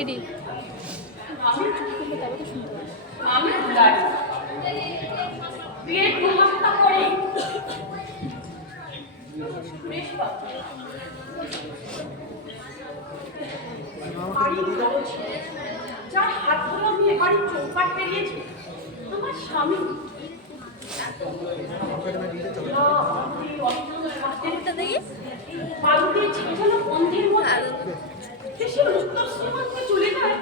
Ready. আমি বিয়ের 2 সপ্তাহ পরে যার হাত ধরে আমি এবারই চৌপাট পেরিয়েছি আমার স্বামী। বালুতে ছেঁচানো বন্ধের মধ্যে দেশের উত্তর সীমান্তে চলে যায়।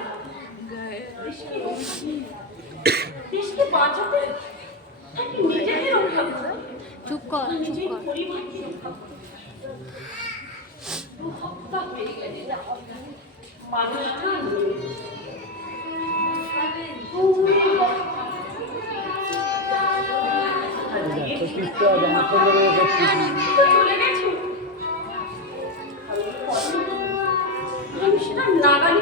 দেশকে বাঁচাতে তাকে নিজেকে রক্ষা করতে, চুপ কর, নিজের পরিবারকে রক্ষা করতে। 2 সপ্তাহ হয়ে গেছে মানুষটা চলে গেছে। আমি সেটা নাগালি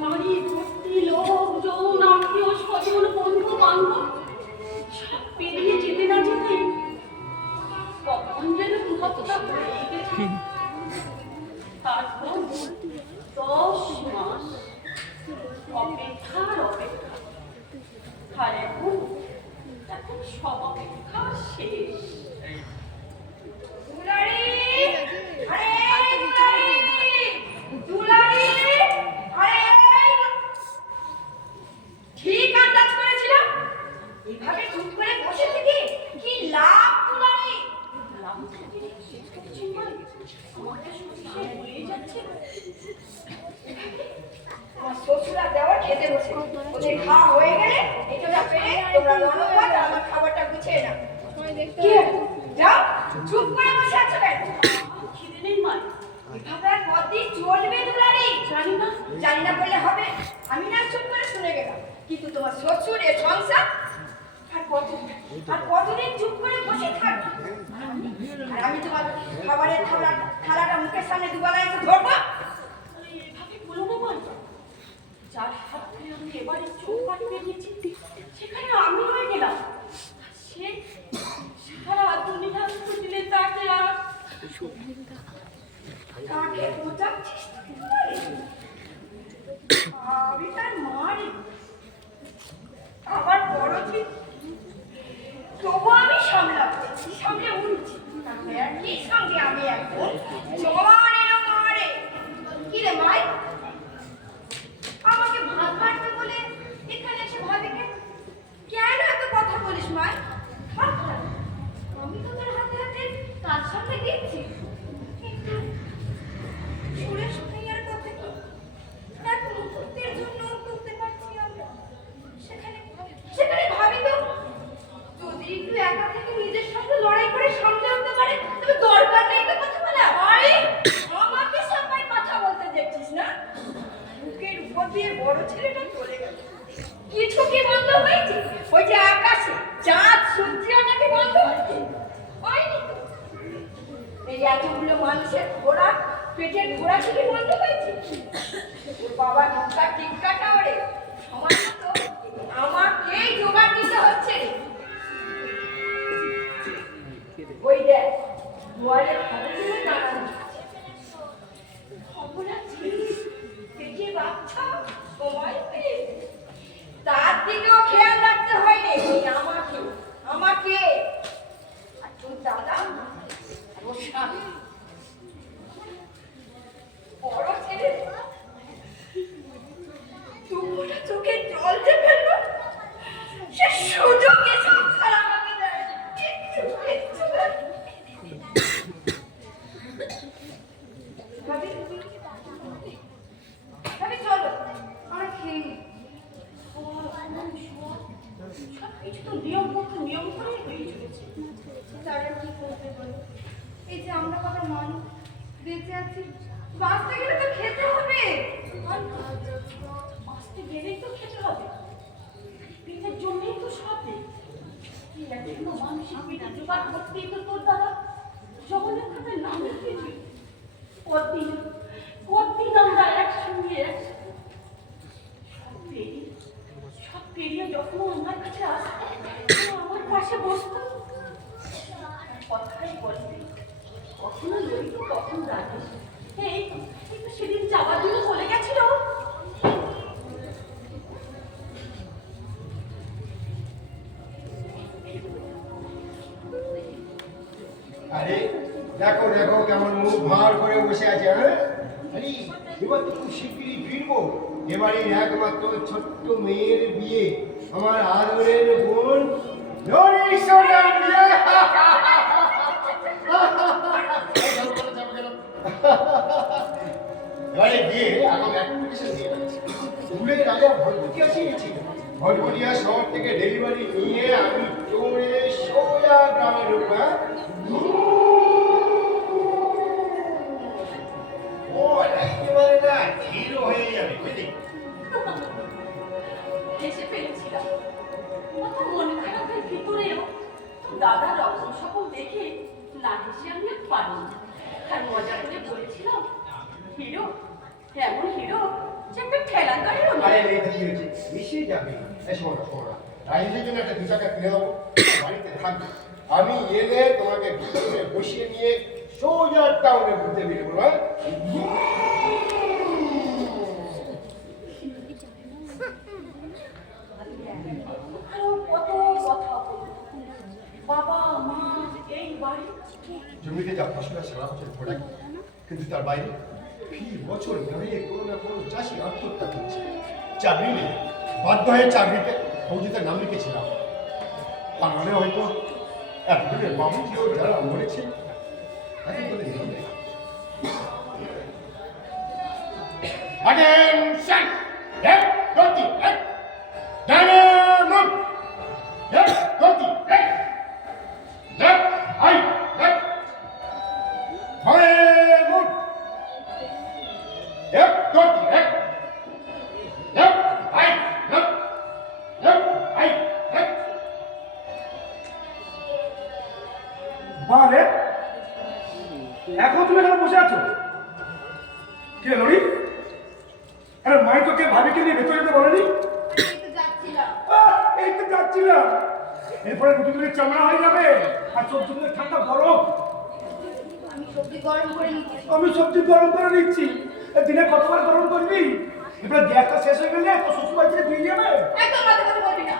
বাড়ি ভর্তি লোকজন, আত্মীয় স্বজন, বন্ধু বান্ধব সব পেরিয়ে যেতে না যেতে কখন যেন 2 সপ্তাহ হয়ে গেছে। তারপর 10 মাস অপেক্ষার অপেক্ষা। আর এখন সব অপেক্ষা শেষ। ঠিক আন্দাজ করেছিলাম এইভাবে চুপ করে বসে থেকে কি লাভ দুলারি। লাভ কিছু নয়, আমাকে সত্যি ভুলে যাচ্ছে। আমার শ্বশুরা দেওয়ার খেতে বসে ওদের খাওয়া হয়ে গেলে এটা পেরে তোমরা রণবাদ আমার খাবারটা গুছিয়ে নাও। যাও, চুপ করে বসে আছো কেন? খিদে নেই মা। এভাবে আর কতদিন চলবে দুলারি? জানি না বললে হবে। আমি না চুপ করে শুনে গেলাম, কিন্তু তোমার শ্বশুর এ সংসার আর কতদিন চুপ করে বসে থাকবে? আর আমি তোমার খাবারের থালাটা মুখের সামনে দুবেলা এসে ধরবো? এভাবে বলো না মা। যার হাত ধরে আমি এবারে চৌপাট পেরিয়েছি সেখানে আমি রয়ে গেলাম। সে সারা দুনিয়া খুঁজলে তাকে আর তাকে বোঝাচ্ছিস আমি তার মারি আবার বড় ঠিক, তবু আমি সামলে উঠছি। একই সঙ্গে আমি এখন জওয়ান এলো মারে। কি রে মাই, আমাকে ভাত মারতে বলে এখানে এসে ভাবিকে কেন এত কথা বলিস মাই? আমি তো তোর হাতে হাতে তার সামনে দিচ্ছি, কিন্তু সুরেশ ভাইয়ার কথা কি এক মুহূর্তের জন্য করতে পারছি আমরা। সেখানে ভাবি তো যদি একটু একা থেকে নিজের সাথে লড়াই করে সামনে আনতে পারে তবে দরকার নেই তো কথা বলা। আরে আমাকে সবাই কথা বলতে দেখছিস না? বুকের উপর দিয়ে বড় ছেলেটা চলে গেল, কিছু কি বন্ধ হয়েছে? ওই যে আকাশে চাঁদ সূর্য নাকি বন্ধ হয়েছে? হয়নি তো। এই এতগুলো মানুষের ঘোড়া, পেটের ঘোড়া থেকে বন্ধ হয়েছে? ওর বাবা টিক্কা টাওয়ারে সময় মতো আমাকেই জোগাড় দিতে হচ্ছে। ওই দেখ দুয়ারে খবরগুলো দাঁড়ানো খবর আছে, পেটে বাচ্চা সময় পেয়ে তার দিকেও খেয়াল রাখতে হয়নি। আমাকে আর তোর দাদা ওর স্বামী বড় ছেলে ভার করে বসে আছে। হ্যাঁ আরে এবার তো খুব শিগগিরই ফিরবো। এবারে একমাত্র ছোট্ট মেয়ের বিয়ে, আমার আদরের বোন লরি সোনার বিয়ে। এবারে গিয়ে আমি অ্যাপ্লিকেশন দিয়ে স্কুলের রাজা ভটভটিয়া শিখেছি। ভটভটিয়া শহর থেকে ডেলিভারি নিয়ে আমি চড়ে সোজা গ্রামের উপর। ও একেবারে না হিরো হয়ে যাবে বুঝলি। হেসে ফেলেছিলাম। কত মন খারাপের ভিতরেও দাদার রকম সকল দেখে না হেসে আমি আর পারিনি। আর মজা করে বলেছিলাম, হিরো এমন হিরো যে একটা ঠেলার গাড়িও আরে নয়। মেয়েটা কি হয়েছে মিশিয়ে যাবে। শোনা শোনা রাজনীতির জন্য একটা 2 টাকা কিনে দেবো, বাড়িতে থাকবে। আমি এলে তোমাকে ভিতরে বসিয়ে নিয়ে সোজা টাউনে ঘুরতে বেরোবো। হ্যাঁ আরো কত কথা বলবো। বাবা মা এই বাড়ি জমিতে যা ফসল সারা বছর ঘোরা, কিন্তু তার বাইরে ফি বছর গ্রামে কোনো না কোনো চাষি আত্মহত্যা করছে। চাকরি নেই, বাধ্য হয়ে চাকরিতে ফৌজিতে নাম লিখেছিলাম। তার মানে হয়তো এতদিনের বাবুজিও যারা মরেছে তাকে বলে দিলাম। Attention! Left, Goti, left. Diamond! Left, Goti, left. Left, right, left. Diamond! Left, Goti, left. Left, right, left. Left, right, left. বারে এখন তুমি এখানে বসে আছো কে লড়ি? আরে মাই তোকে ভাবিকে নিয়ে ভেতরে যেতে বলেনি? এই তো যাচ্ছিলাম। এই তো যাচ্ছিলাম। এরপরে দুদিনের চামড়া হয়ে যাবে আর সবজিগুলো ঠান্ডা গরম। আমি সবজি গরম করে নিচ্ছি। আমি সবজি গরম করে নিচ্ছি। দিনে কতবার গরম করবি? এবার গ্যাসটা শেষ হয়ে গেলে তো শ্বশুর বাড়ি থেকে দিয়ে যাবে। একদম মাথা কথা বলবি না।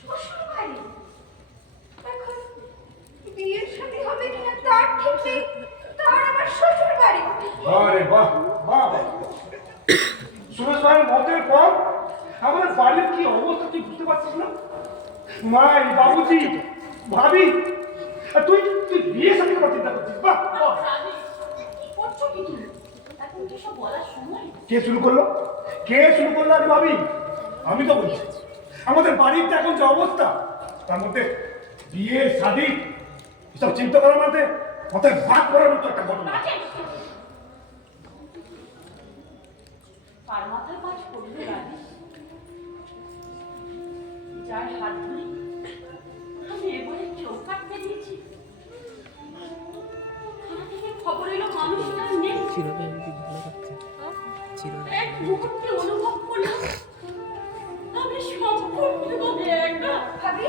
শ্বশুর বাড়ি এখন বিয়ের সাথে হবে কিনা তার ঠিক নেই, তার আমার শ্বশুর বাড়ি। আরে বাহ বাহ বাহ। সুরেশ ভাইয়ের মতের পর আমাদের বাড়ির কি অবস্থা তুই বুঝতে পারছিস না? মাই বাবুজি ভাবি আর তুই তুই বিয়ে সাথে কথা চিন্তা করছিস। বাহ বাহ। রানী, কি করছো কি তুমি? এখন কি সব বলার সময়? কে শুরু করলো? কে শুরু করলো? আমি ভাবি আমি তো বলছি আমাদের বাড়িতে এখন যে অবস্থা, তার মধ্যে বিয়ে শাদী এসব চিন্তা করার মধ্যে মাথায় ভাগ করার মতো একটা ঘটনা। বাজে। কার মাথায় বাজ পড়লো রানী? যার হাত ধরে আমি এবারে চোখ কাটতে দিয়েছি, থানা থেকে খবর এলো মানুষটা নেই। এক মুহূর্তে অনুভব করলাম আমি সম্পূর্ণভাবে একা। ভাবি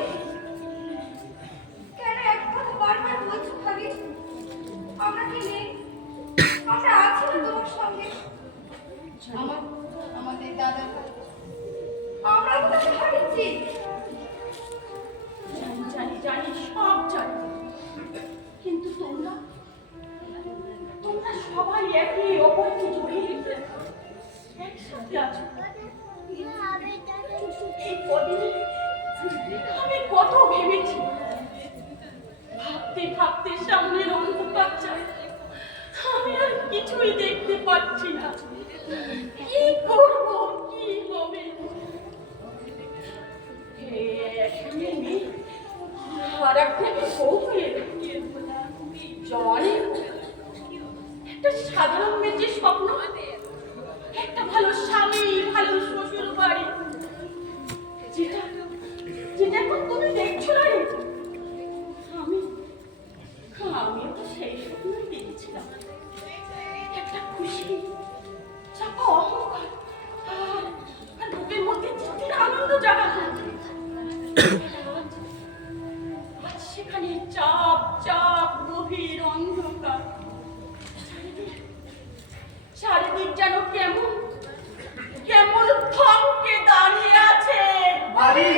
কেন এক কথা বারবার বলছো ভাবি? আমরা কি নেই? আমরা আছি না তোমার সঙ্গে? আমাদের দাদার কাছে আমরা কোথায় হারিয়েছি? জানি জানি জানি সব জানি, কিন্তু তোমরা তোমরা সবাই একে অপরকে জড়িয়ে একসাথে আছো। এই কদিনে আমি কত ভেবেছি, ভাবতে ভাবতে সামনের অন্ধকার চাই, আমি আর কিছুই দেখতে পাচ্ছি না। কি করব, কি হবে? একখানে মেয়ে আর একখানে বউ হয়ে জওয়ানে একটা সাধারণ মেয়ের যে স্বপ্ন, একটা ভালো স্বামী, ভালো শ্বশুর বাড়ি, যেটা যেটা এখন তুমি দেখছো না রে। আমিও তো সেই স্বপ্নই দেখেছিলাম, একটা খুশি চাপা অহংকার আর বুকের মধ্যে চিঠির আনন্দ জাগাতো। আজ সেখানে চাপ চাপ গভীর অন্ধকার, চারিদিক যেন কেমন কেমন থমকে দাঁড়িয়ে আছে। ভাবি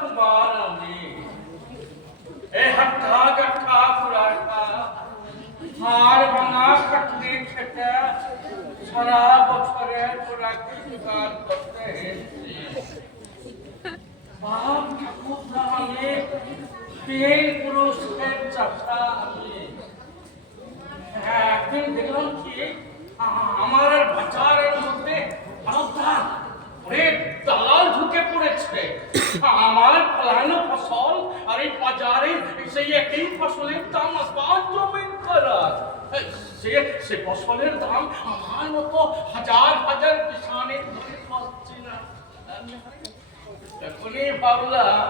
রাজকুমার আমি এই হাট্টা কাঠা পুরাটা হাড় ভাঙা খাটনি খেটে সারা বছরের পুরাটি জোগাড় করতে এসেছি। বাপ ঠাকুরদা আমি তিন পুরুষের চাষা আমি। একদিন দেখলাম কি আমার আর বাজারের মধ্যে দালাল ঢুকে পড়েছে। আমার ফলানো ফসল আর এই বাজারে সেই একই ফসলের দাম আসমান জমিন করা। সে ফসলের দাম আমার মতো হাজার হাজার কিষানের ধরে পাচ্ছি না। তখনই ভাবলাম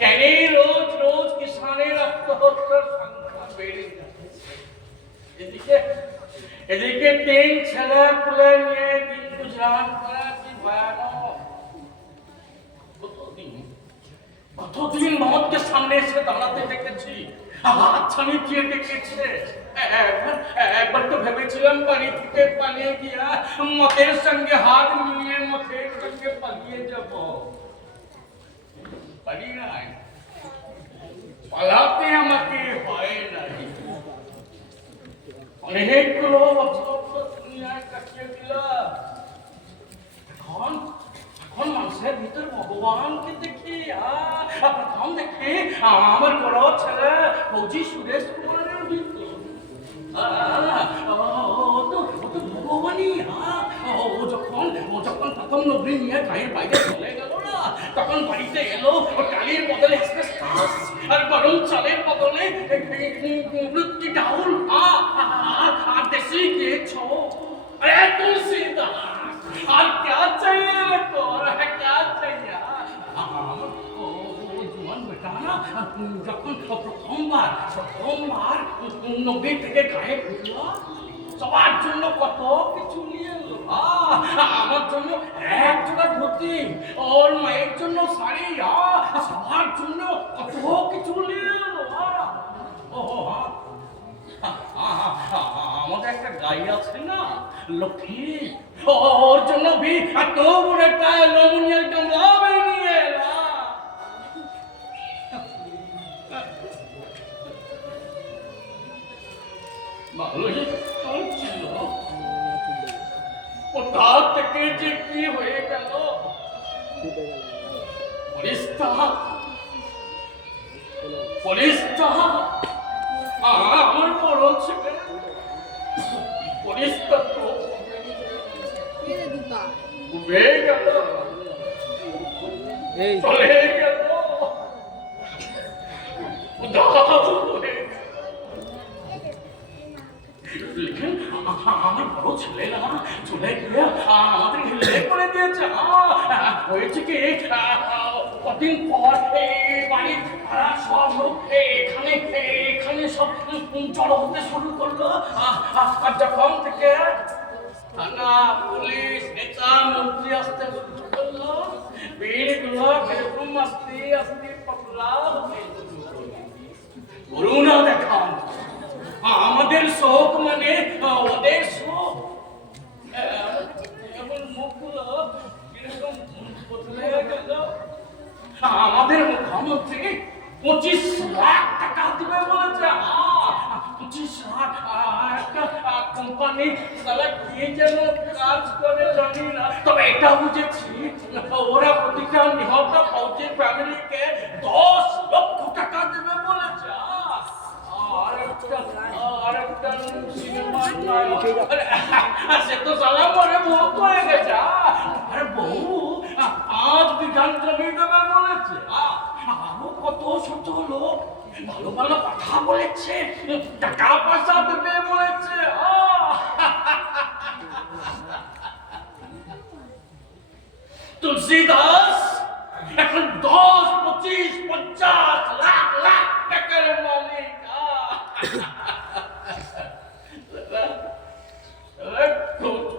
কেন রোজ রোজ কিষানের আত্মহত্যার সংখ্যা বেড়ে যাচ্ছে। এদিকে তিন ছেলে পুলে নিয়ে দিন গুজরাট করা কি ভয়ানক। কতদিন মমতকে সামনে এসে দাঁড়াতে দেখেছি, হাতছানি দিয়ে ডেকেছে। একবার তো ভেবেছিলাম বাড়ি থেকে পালিয়ে গিয়া মতের সঙ্গে হাত মিলিয়ে মতের সঙ্গে পালিয়ে যাব। পারি নাই, পালাতে আমাকে হয় নাই। অনেকগুলো বছর দুনিয়ায় কাটিয়ে দিলাম। এখন মানুষের ভিতর ভগবানকে দেখি, প্রথম দেখি আমার বড় ছেলে ফৌজি সুরেশ কুমারের ভিতর। ভগবানই ও যখন প্রথম নবী নিয়ে গায়ের বাইরে চলে গেল না, তখন বাড়িতে এলো টালির বদলে আর গরম চালের বদলে মৃত্যু ডাউল আর দেশি গেছো। अरे तुलसीदास, और क्या चाहिए तो क्या चाहिए? জোয়ান বেটা না যখন প্রথমবার নবী থেকে গায়ে ফিরলো, সবার জন্য কত কিছু নিয়ে এলো। আমার জন্য এক জোড়া ধুতি, ওর মায়ের জন্য শাড়ি, সবার জন্য কত কিছু নিয়ে এলো। আমাদের একটা গাই আছে না লক্ষ্মী, ওর জন্য ভি এত বড় একটা অ্যালুমিনিয়াম গামলা নিয়ে এলা। ভালোই চলছিল, কোথা থেকে যে কি হয়ে গেল পরিস্থা আমার বড় ছেলে পরিস্থা তো ডুবে গেল, চলে গেল, लेकिन আমার বড় ছেলেরা চলে গিয়ে আমাদের হিলে করে দিয়েছে। হয়েছে কি কদিন পর বাড়ির সব লোক এখানে সব জড়ো হতে শুরু করলো। আর যখন থেকে থানা পুলিশ নেতা মন্ত্রী আসতে শুরু করলো, ভিড়গুলো কিরকম আস্তে আস্তে পটলা করুণা দেখান। আমাদের শোক মানে ওদের শোক। এমন মুখগুলো কিরকম বদলে গেল। আমাদের মুখ্যমন্ত্রী 25 লাখ টাকা দিবে বলেছে। 25 লাখ একটা কোম্পানি সারা কি যেন কাজ করে জানি না, তবে এটা বুঝেছি ওরা প্রতিটা নিহত ফৌজির ফ্যামিলিকে 10 লক্ষ টাকা দেবে বলেছে। সে তো সালা মরে বহুত হয়ে গেছে। আরে বউ আজ বিধান জমি দেবে বলেছে। আরো কত শত লোক ভালো ভালো কথা বলেছে, টাকা পয়সা দেবে বলেছে। তুলসীদাস এখন 10, 25, 50 লাখ লাখ টাকার মালিক।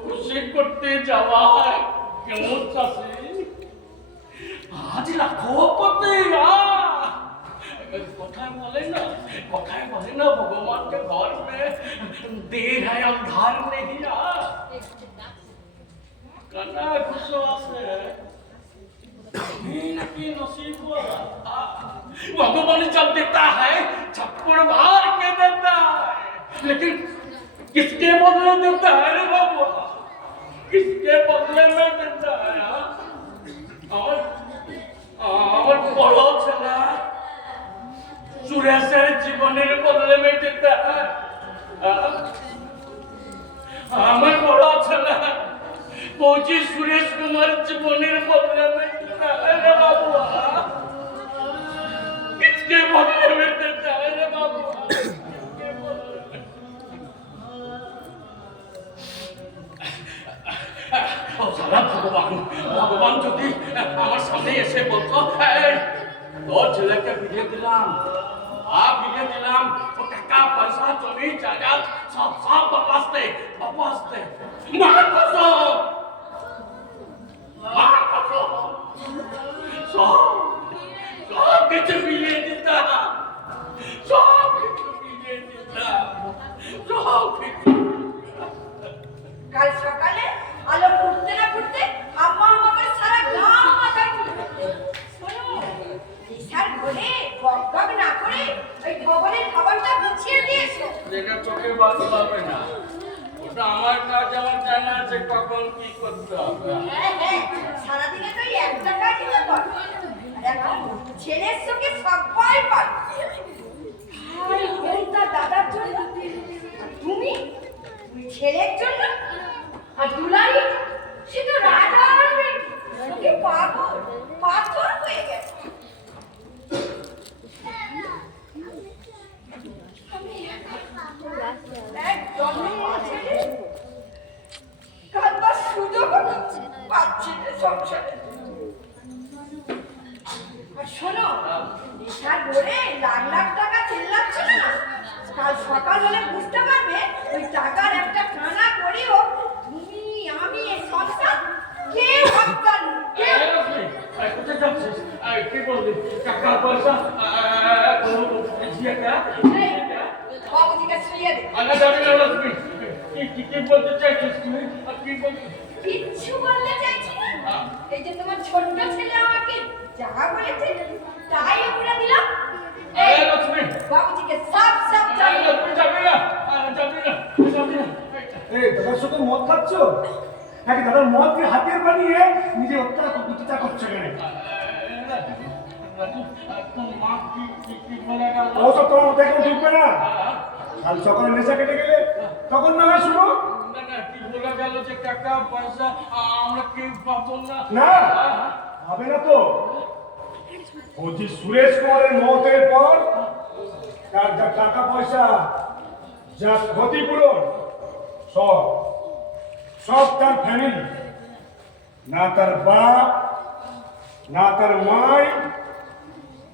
খুশি করতে যাওয়া কেমন চাষি আজ লাখপতি। কথায় বলে না ভগবান के घर में देर है अंधार नहीं। कना खुश আছে नाकी नसीब वाला भगवान जब देता है छप्पर मार के देता है, लेकिन किसके बदले देता है रे बाबू? किसके बदले में देता है? আমার বড় ছেলে সুরেশের জীবনের বদলে में देता है। আমার বড় ছেলে পৌঁছি সুরেশ কুমার জীবনের বদলে में देता है रे बाबू। किसके बदले में देता है रे बाबू? किसके बदले में? ও সারা ভগবান, ভগবান যদি আমার সামনে এসে বলতো তোর ছেলেকে বিয়ে দিলাম, বিয়ে দিলাম, ও টাকা পয়সা জমি জায়গা সব সব বাপাস দে, মার কসম, মার কসম, সব কিছু বিয়ে দিতাম, সব কিছু বিয়ে দিতাম, সব কিছু। কাল সকালে আলো ফুটতে না ফুটতে আম্মা আমাকে সারা গাঁ মাথায় তুলবে। শোনো, ঈশার ঘরে বক বক না করে ওই খবরের খাবারটা গুছিয়ে দিয়েছো। যেটা চোখে বাঁধতে পারবে না, ওটা আমার কাজ, আমার জানা আছে কখন কি করতে হবে। হ্যাঁ, সারাদিনে তো একটা কাজই তো করো। আর এখন ছেলের চোখে সবাই পায়। ভাই বোন তার দাদার জন্য, তুমি ছেলের জন্য, আর দুলারি সে তো রাজার মেয়ে, ওকে পাগল পাথর হয়ে গেছে। আমি একদম ছেলে কাঁদবার সুযোগও পাচ্ছি না সংসারে। আর শোনো, নেশার ঘরে লাখ লাখ টাকা চেল্লাচ্ছে না, কাল সকাল হলে বুঝতে পারবে ওই টাকার একটা কানা করিও তুমি আমি এই সংসার কেউ হত্যার কোথায় যাচ্ছিস? কি বললি? টাকা পয়সা বাবুজিকে শুয়ে দে। আনা যাবে না লক্ষ্মী। কি বলতে চাইছিস তুই? কি বলতে? কিচ্ছু বলতে চাইছি না। এই যে তোমার ছোট্ট ছেলে আমাকে যা বলেছে তাই আমরা দিলাম। আরে লক্ষ্মী, বাবুজিকে সব সব জানি। লক্ষ্মী যাবে না, যাবে না, যাবে না। এই দাদার সাথে মদ খাচ্ছ? নাকি দাদার মদকে হাতিয়ে বানিয়ে নিজে অত্যাচার করছো কেন? মা কি বলে গেল? ওসব তোমার মধ্যে এখন ঢুকবে না। কাল সকালে নেশা কেটে গেলে তখন না হয় শুনো। না, কি বলে গেল যে টাকা পয়সা আমরা কেউ পাবো না? না, হবে না তো। ও যে সুরেশ কুমারের মতের পর তার যা টাকা পয়সা, যা ক্ষতিপূরণ, সব তার ফ্যামিলি, না তার বাপ, না তার মাই,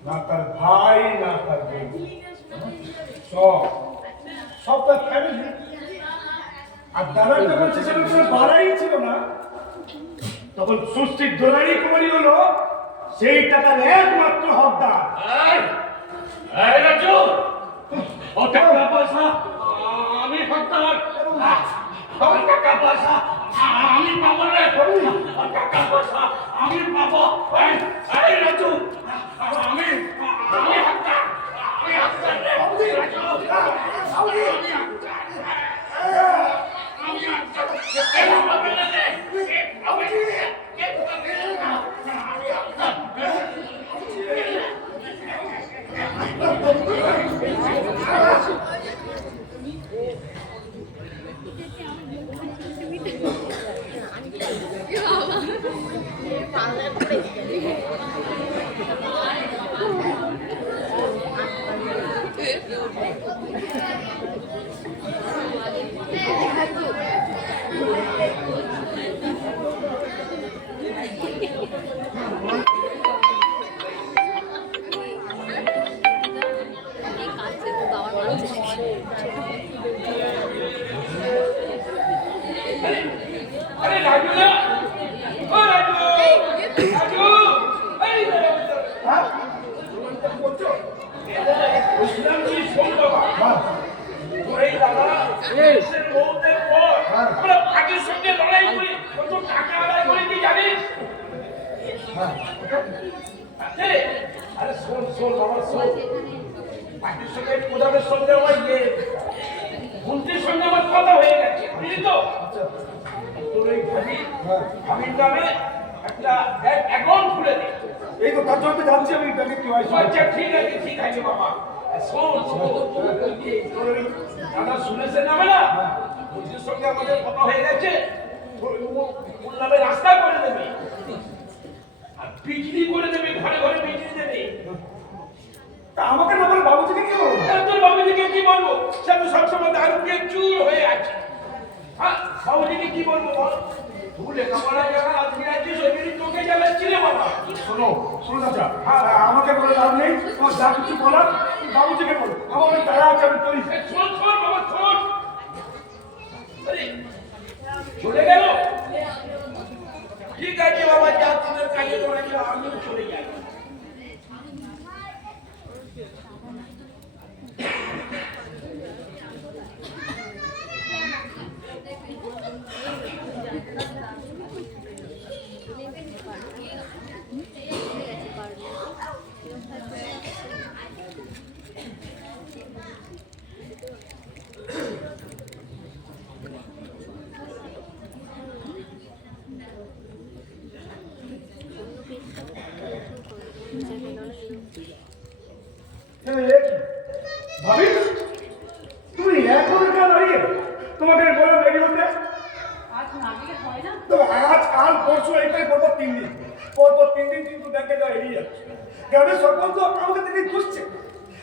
না তার ভাই, না তার বোন, সব তার ফ্যামিলি। আর দাদার যখন সেসব বাড়াই ছিল না, তখন সুস্থির দোলারি কুমারী হলো সেই টাকার একমাত্র হকদার। এই রাজু, ও টাকা পয়সা আমি হকদার, টাকা পয়সা আমি পাবো রে, টাকা পয়সা আমি পাবো। এই রাজু, আমি হকদার, আমি হকদার রে রাজু, আমি হকদার, আমি হকদার, আমি না রে, আমি আরে শোন বাবা শোন, পাখির সঙ্গে প্রধানের সঙ্গে আমার মন্ত্রীর সঙ্গে আমার কথা হয়ে গেছে, বুঝলি তো? তোর এই ভাবির নামে একটা অ্যাকাউন্ট খুলে দে। এই তো তার জন্য যাচ্ছি আমি ব্যাংকে কেওয়াইসি। আচ্ছা ঠিক আছে বাবা। শোন তোর ওই দাদা শুনেছে নামে না, মন্ত্রীর সঙ্গে আমাদের কথা হয়ে গেছে, ওর নামে রাস্তা করে দেবে আর বিজলি করে দেবে, ঘরে ঘরে বিজলি দেবে। আমাকে না বলে বাবুজিকে কি বলবো? তোর বাবুজিকে কি বলবো? সে তো সবসময় দারু দিয়ে চুর হয়ে আছে। হ্যাঁ, বাবুজিকে কি বলবো বল? তুই লেখাপড়া যারা আজকে আছিস ওই তোকে জ্বালাচ্ছি রে বাবা। শোনো চাচা, আমাকে বলে লাভ নেই, তোমার যা কিছু বলার বাবুজিকে বলো। আমার ওই তারা আছে, আমি করি। শোন বাবা শোন, চলে গেল। ঠিক আছে বাবা, যা তোমার কাজে তোরা গেলে আমিও চলে যাই। ভাবি তুমি এখন কেন দাঁড়িয়ে? তোমাকে বললাম রেডি হতে। আজ না গেলে হয় না? তো আজ কাল পরশু এইটাই পরপর 3 দিন, পরপর 3 দিন কিন্তু ব্যাংকে যাওয়া এড়িয়ে যাচ্ছে। গ্রামের সরপঞ্চ আমাকে দেখে খুঁজছে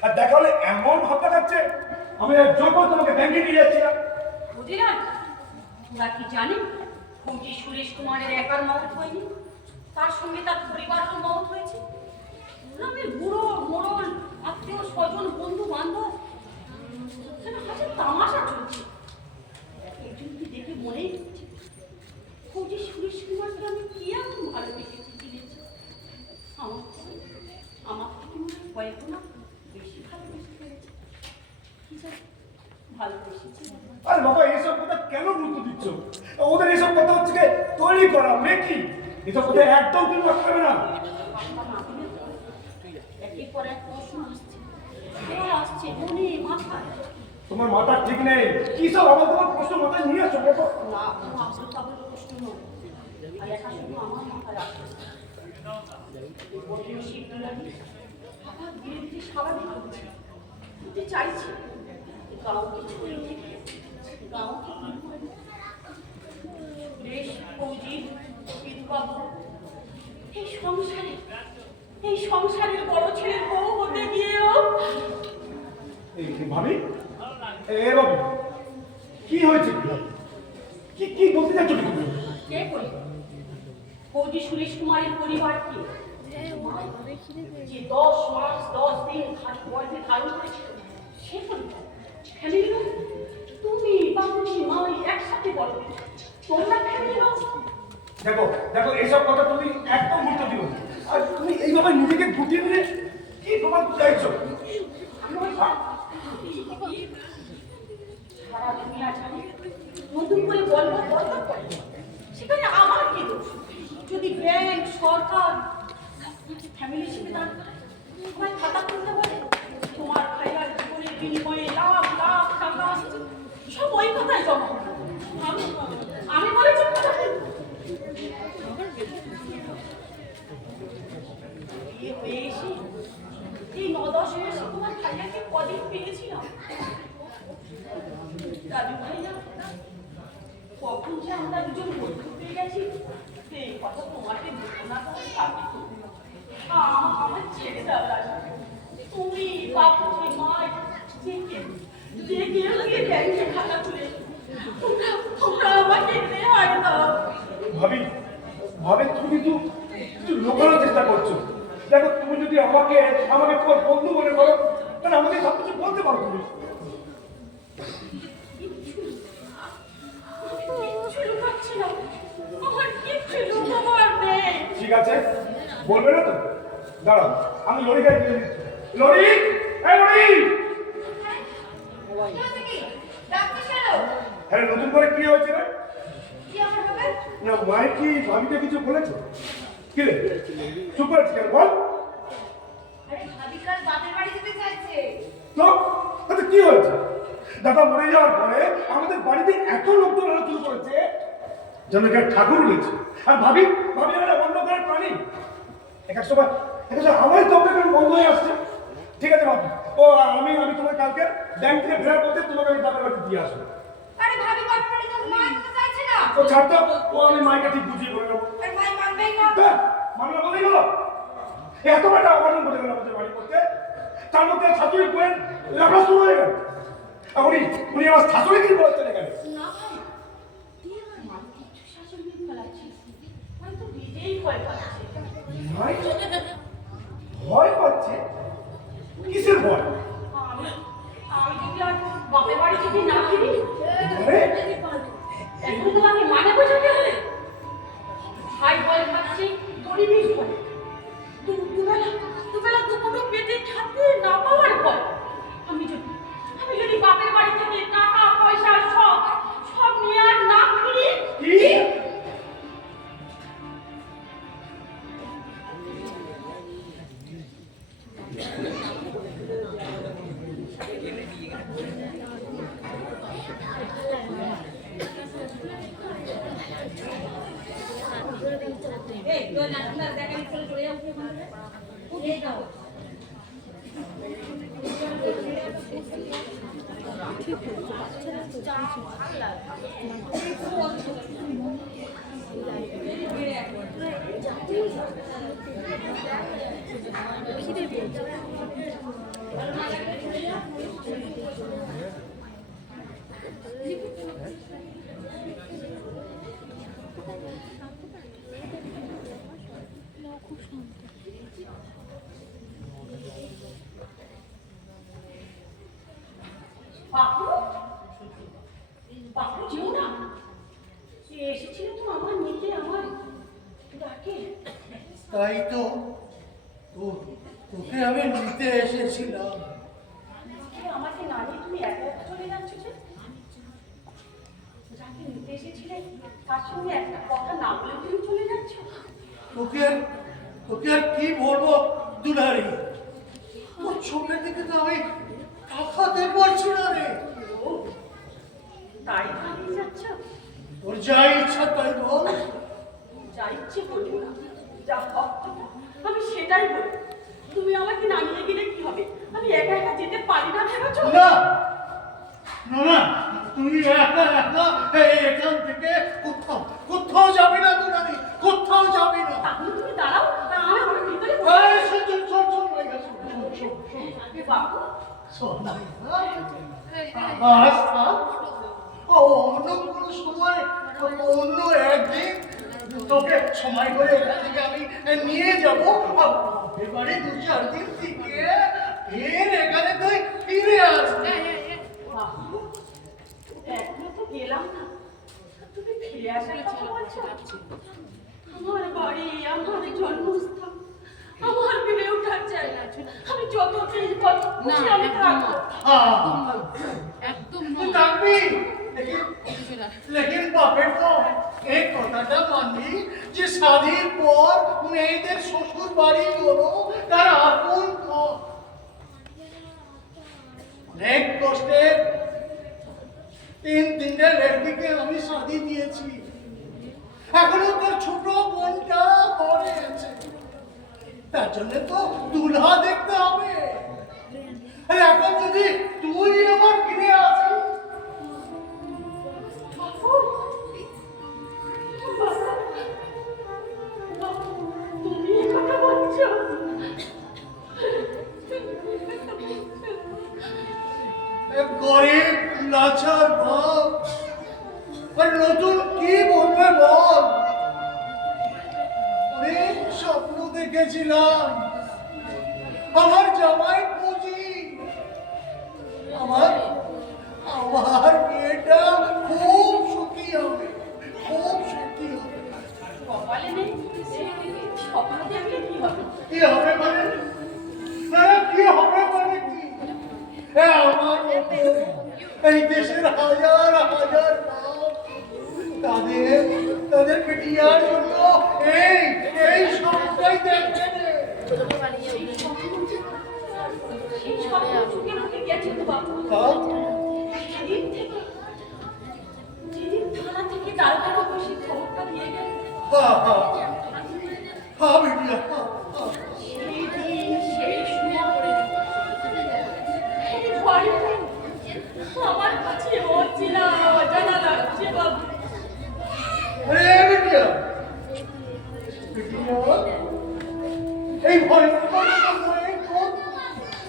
আর দেখা হলে এমন ভাব দেখাচ্ছে আমি যখন তোমাকে ব্যাংকে নিয়ে যাচ্ছি না। বুঝিলাম তোরা কি জানি ফৌজি সুরেশ কুমারের একার মত হয়নি, তার সঙ্গে তার পরিবারের মত হয়েছে। গ্রামের বুড়ো মোড়ল আত্মীয় স্বজন বন্ধু বান্ধব হাতে তামাশা চলছে। একজনকে দেখে মনেই হচ্ছে ফৌজি সুরেশ কুমারকে আমি কি এমন ভালোবেসেছি চিনেছি। আমার থেকে কয়েকও না বেশি ভালোবেসে ফেলেছে। কি জানি ভালোবেসেছি। আরে বাবা এইসব কথা কেন গুরুত্ব দিচ্ছ? ওদের এইসব কথা হচ্ছে কি তৈরি করা মেকি, এসব কথা একদম তুমি রাখতে হবে না। একের পর এক প্রশ্ন আসছে মনে মাথায়। তোমার মাথা ঠিক নেই, কি সব আবার তোমার প্রশ্ন মাথায় নিয়ে আসছো? না কোনো আবল তাবল প্রশ্ন নয়, আর এটা শুধু আমার মাথায় রাখছে। কঠিন শীত লাগে আবার ধীরে ধীরে স্বাভাবিক হতে চাইছে। গাঁকে ছড়িয়ে থেকে গাঁকে বেশ ফৌজি বিধবাবু এই সংসারের বড় ছেলের বউ হতে গিয়েও এই ভাবি, এ বাবু কি হয়েছে? কি বলতে চাচ্ছ তুমি? কে করি ফৌজি সুরেশ কুমারের পরিবারকে যে 10 মাস 10 দিন ঘরে ধারণ করেছিল সে পরিবার ফ্যামিলি লোক তুমি বাবুজি মাই একসাথে বলো তোমরা ফ্যামিলি লোক। দেখো এইসব কথা তুমি একদম গুরুত্ব দিও না। আর তুমি এইভাবে নিজেকে গুটিয়ে নিয়ে কি প্রমাণ চাইছো? সারা দুনিয়া জানে নতুন করে বলবো করে সেখানে আমার কি দোষ? যদি ব্যাংক সরকার ফ্যামিলি হিসেবে দান করে তোমায় খাতা খুলতে বলে তোমার ভাইয়ার জীবনের বিনিময়ে লাখ লাখ টাকা সব ওই কথায় জমা হবে। আমি বলে চুপ কথা বলবো? হয়ে এসে এই 9-10 মাসে তোমার ভাইয়াকে কদিন পেয়েছিলাম। দাদু ভাইয়া কখন যে আমরা দুজন বন্ধু পেয়ে গেছি সেই কথা তোমাকে বলবো না। আমার ছেড়ে দাও দাদা, তুমি বাবু মায় যে কেউ গিয়ে ব্যাংকে খাতা খুলে তোমরা আমাকে নেওয়ায় দাও। ভাবি তুমি কিন্তু কিছু লুকানোর চেষ্টা করছো। দেখো তুমি যদি আমাকে তোমার বন্ধু মনে করো তাহলে আমাকে সব কিছু বলতে পারো। তুমি ঠিক আছে বলবে না তো? দাঁড়াও আমি লরি গাড়ি দিয়ে দিচ্ছি। লরি, এই লরি। হ্যাঁ নতুন করে কি হয়েছে রে? না মাই কি ভাবিকে কিছু বলেছো? কি রে চুপ করে কেন বল? ভাবি কাল বাপের বাড়ি যেতে চাইছে। তো তাতে কি হয়েছে? দাদা মরে যাওয়ার পরে আমাদের বাড়িতে এত লোকজন আলোচনা করেছে যেন এখানে ঠাকুর রয়েছে। আর ভাবি ভাবি একটা অন্য ঘরের প্রাণী। এক এক সময় আমার তবে বন্ধ হয়ে আসছে। ঠিক আছে ভাবি, ও আমি তোমার কালকে ব্যাংক থেকে ফেরার পথে তোমাকে আমি বাপের বাড়িতে দিয়ে আসবো। আরে ভাবি বাপের বাড়ি যাবে, মা যেতে চাইছে না। ও ছাড়তো, ও আমি মাইকে ঠিক বুঝিয়ে বলে নেবো। আর মা মানবেই না। মামলা বলেই গেল, এত বড় অঘটন ঘটে গেল আমাদের বাড়ির মধ্যে। তার মধ্যে শাশুড়ি বইয়ের লেখা শুরু হয়ে গেল। আর উনি আমার শাশুড়ি কি বলে চলে গেলেন। না ভাই, তুই আমার মাকে একটু শাসন দিয়ে ফেলাচ্ছিস। হয়তো নিজেই ভয় পাচ্ছে। ভয়? ভয় পাচ্ছে? কিসের ভয়? আমি যদি আর বাপের বাড়ি যদি না ফিরি, আরে? এখন তোমাকে মানে বোঝাতে হবে। ভাই ভয় পাচ্ছে, গরিবই ভয়। দুবেলা দুপুরো পেটে খাতে না পাওয়ার ভয়। আমি যদি বাপের বাড়ি থেকে টাকা পয়সা সব নিয়ে আর না ফিরি, কি? এই তোর নাচনা দেখা চলে চলে যাও এই দাও। বাপু, বাপু যেও না। সে এসেছিল তো আমার নিতে, আমার ডাকে। তাই তো তোকে আমি নিতে এসেছিলাম। আমাকে না নিয়ে তুমি একা একা চলে যাচ্ছ যে? যাকে নিতে এসেছিলে তার সঙ্গে একটা কথা না বলে তুমি চলে যাচ্ছ। তোকে আর কি বলবো দুলারি, তোর চোখের দিকে তো আমি তাকাতে পারছি না রে। ও, তাই হারিয়ে যাচ্ছ? তোর যা ইচ্ছা তাই বল। যা ইচ্ছে বলবো না, যা ভক্ত আমি সেটাই বলবো। তুমি আমাকে না নিয়ে গেলে কি হবে? আমি একা একা যেতে পারি না ভেবেছ? না না, তুই একা একা এখান থেকে কোথাও যাবি না দুলারি, কোথাও যাবি না। তাহলে তুমি দাঁড়াও, আমি আমার ভিতরে এই, শোন, ভাইয়া, শোন। বাবু। শোন না, আস্থা, অন্য কোনো সময়, অন্য একদিন তোকে সময় করে এখান থেকে আমি নিয়ে যাবো। এবারে 2-4 দিন থেকে ফের এখানে তুই ফিরে আসবি। বাবু, এখনো তো গেলাম না, তুমি ফিরে আসার কথা বলছো? আমার বাড়ি, আমার জন্মস্থান, আমার বেড়ে ওঠার জায়গা। আমি যতদিন খুশি আমি থাকবো। একদম তুই থাকবি, লেকিন বাপের তো এই কথাটা মানবি যে স্বাধীন পর মেয়েদের শ্বশুর বাড়ি হলো তার আপন ঘর। অনেক কষ্টে 3 লড়কিকে আমি শাদি দিয়েছি। এখনো তোর ছোট বোনটা ঘরে আছে, তার জন্য তো দুলহা দেখতে হবে। আর এখন যদি তুই আমার ফিরে আসিস, তুমি এই কথা বলছো? গরিব লাচার বাপ আর নতুন কি বলবে বল। অনেক স্বপ্ন দেখেছিলাম আমার জামাই পুঁজি, আমার মেয়েটা খুব সুখী হবে, খুব সুখী হবে। কপালে নেই, স্বপ্ন দেখলে কি হবে? কি হবে মানে? কি হবে মানে কি? আমার মতো এই দেশের হাজার হাজার বাপ তাদের বেটিয়ার জন্য এই স্বপ্নটাই দেখবে। বাবু হ্যাঁ? যেদিন থানা থেকে দারোগার অফিসে খবরটা দিয়ে গেল, হ্যাঁ, হ্যাঁ। হ্যাঁ, বিটিয়া, হ্যাঁ, হ্যাঁ। সেই দিন সেই সময় এই বাড়িতে আমার কাছে অচেনা অজানা লাগছে বাবু। আরে বিটিয়া, বিটিয়া, এই ভয়ঙ্কর সময়ে তোর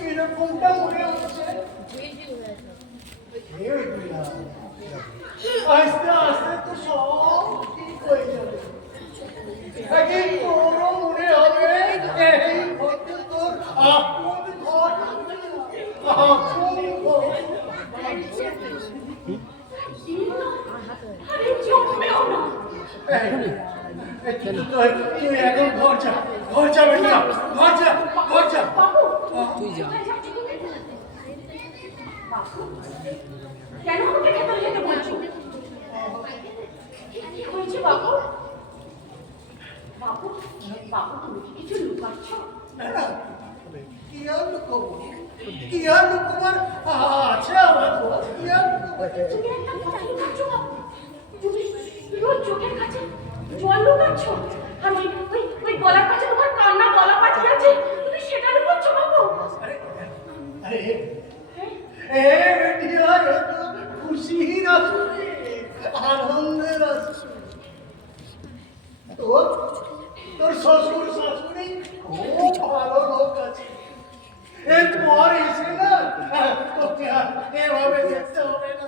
এরকমটা মনে হচ্ছে? এ বিটিয়া, আস্তে আস্তে তো সব ঠিক হয়ে যাবে। একদিন তোরও মনে হবে এই ঘরটা তোর আপন ঘর, আপন ঘর। আরে জন্মেও না। তুই এখন ঘর যা, ঘর যা বেটা, ঘর যা, ঘর যা। বাবু তুই যা। কোথায় যাচ্ছ তুমি? বাবু, কেন আমাকে ভেতরে যেতে বলছো? কি হয়েছে বাবু? বাবু, বাবু তুমি কি কিছু লুকাচ্ছ? না, না, কি আর লুকোবো? কি আর লুকোবার আছে আমার ঘর? কি আর লুকোবো? তুমি একটা কথা লুকাচ্ছ বাবু? তুমি রোজ চোখের কাছে জল লুকাচ্ছ? আর ওই গলার কাছে তোমার কান্না গলা পাঠিয়ে আছে, তুমি সেটা লুকাচ্ছ বাবু? আরে, আরে, হ্যাঁ? বেটিয়া, এ তো খুশির আসরে, আনন্দের আসরে। তোর শ্বশুর শাশুড়ি খুব ভালো লোক আছে। এরপর এসে না তোকে আর এভাবে দেখতে হবে না,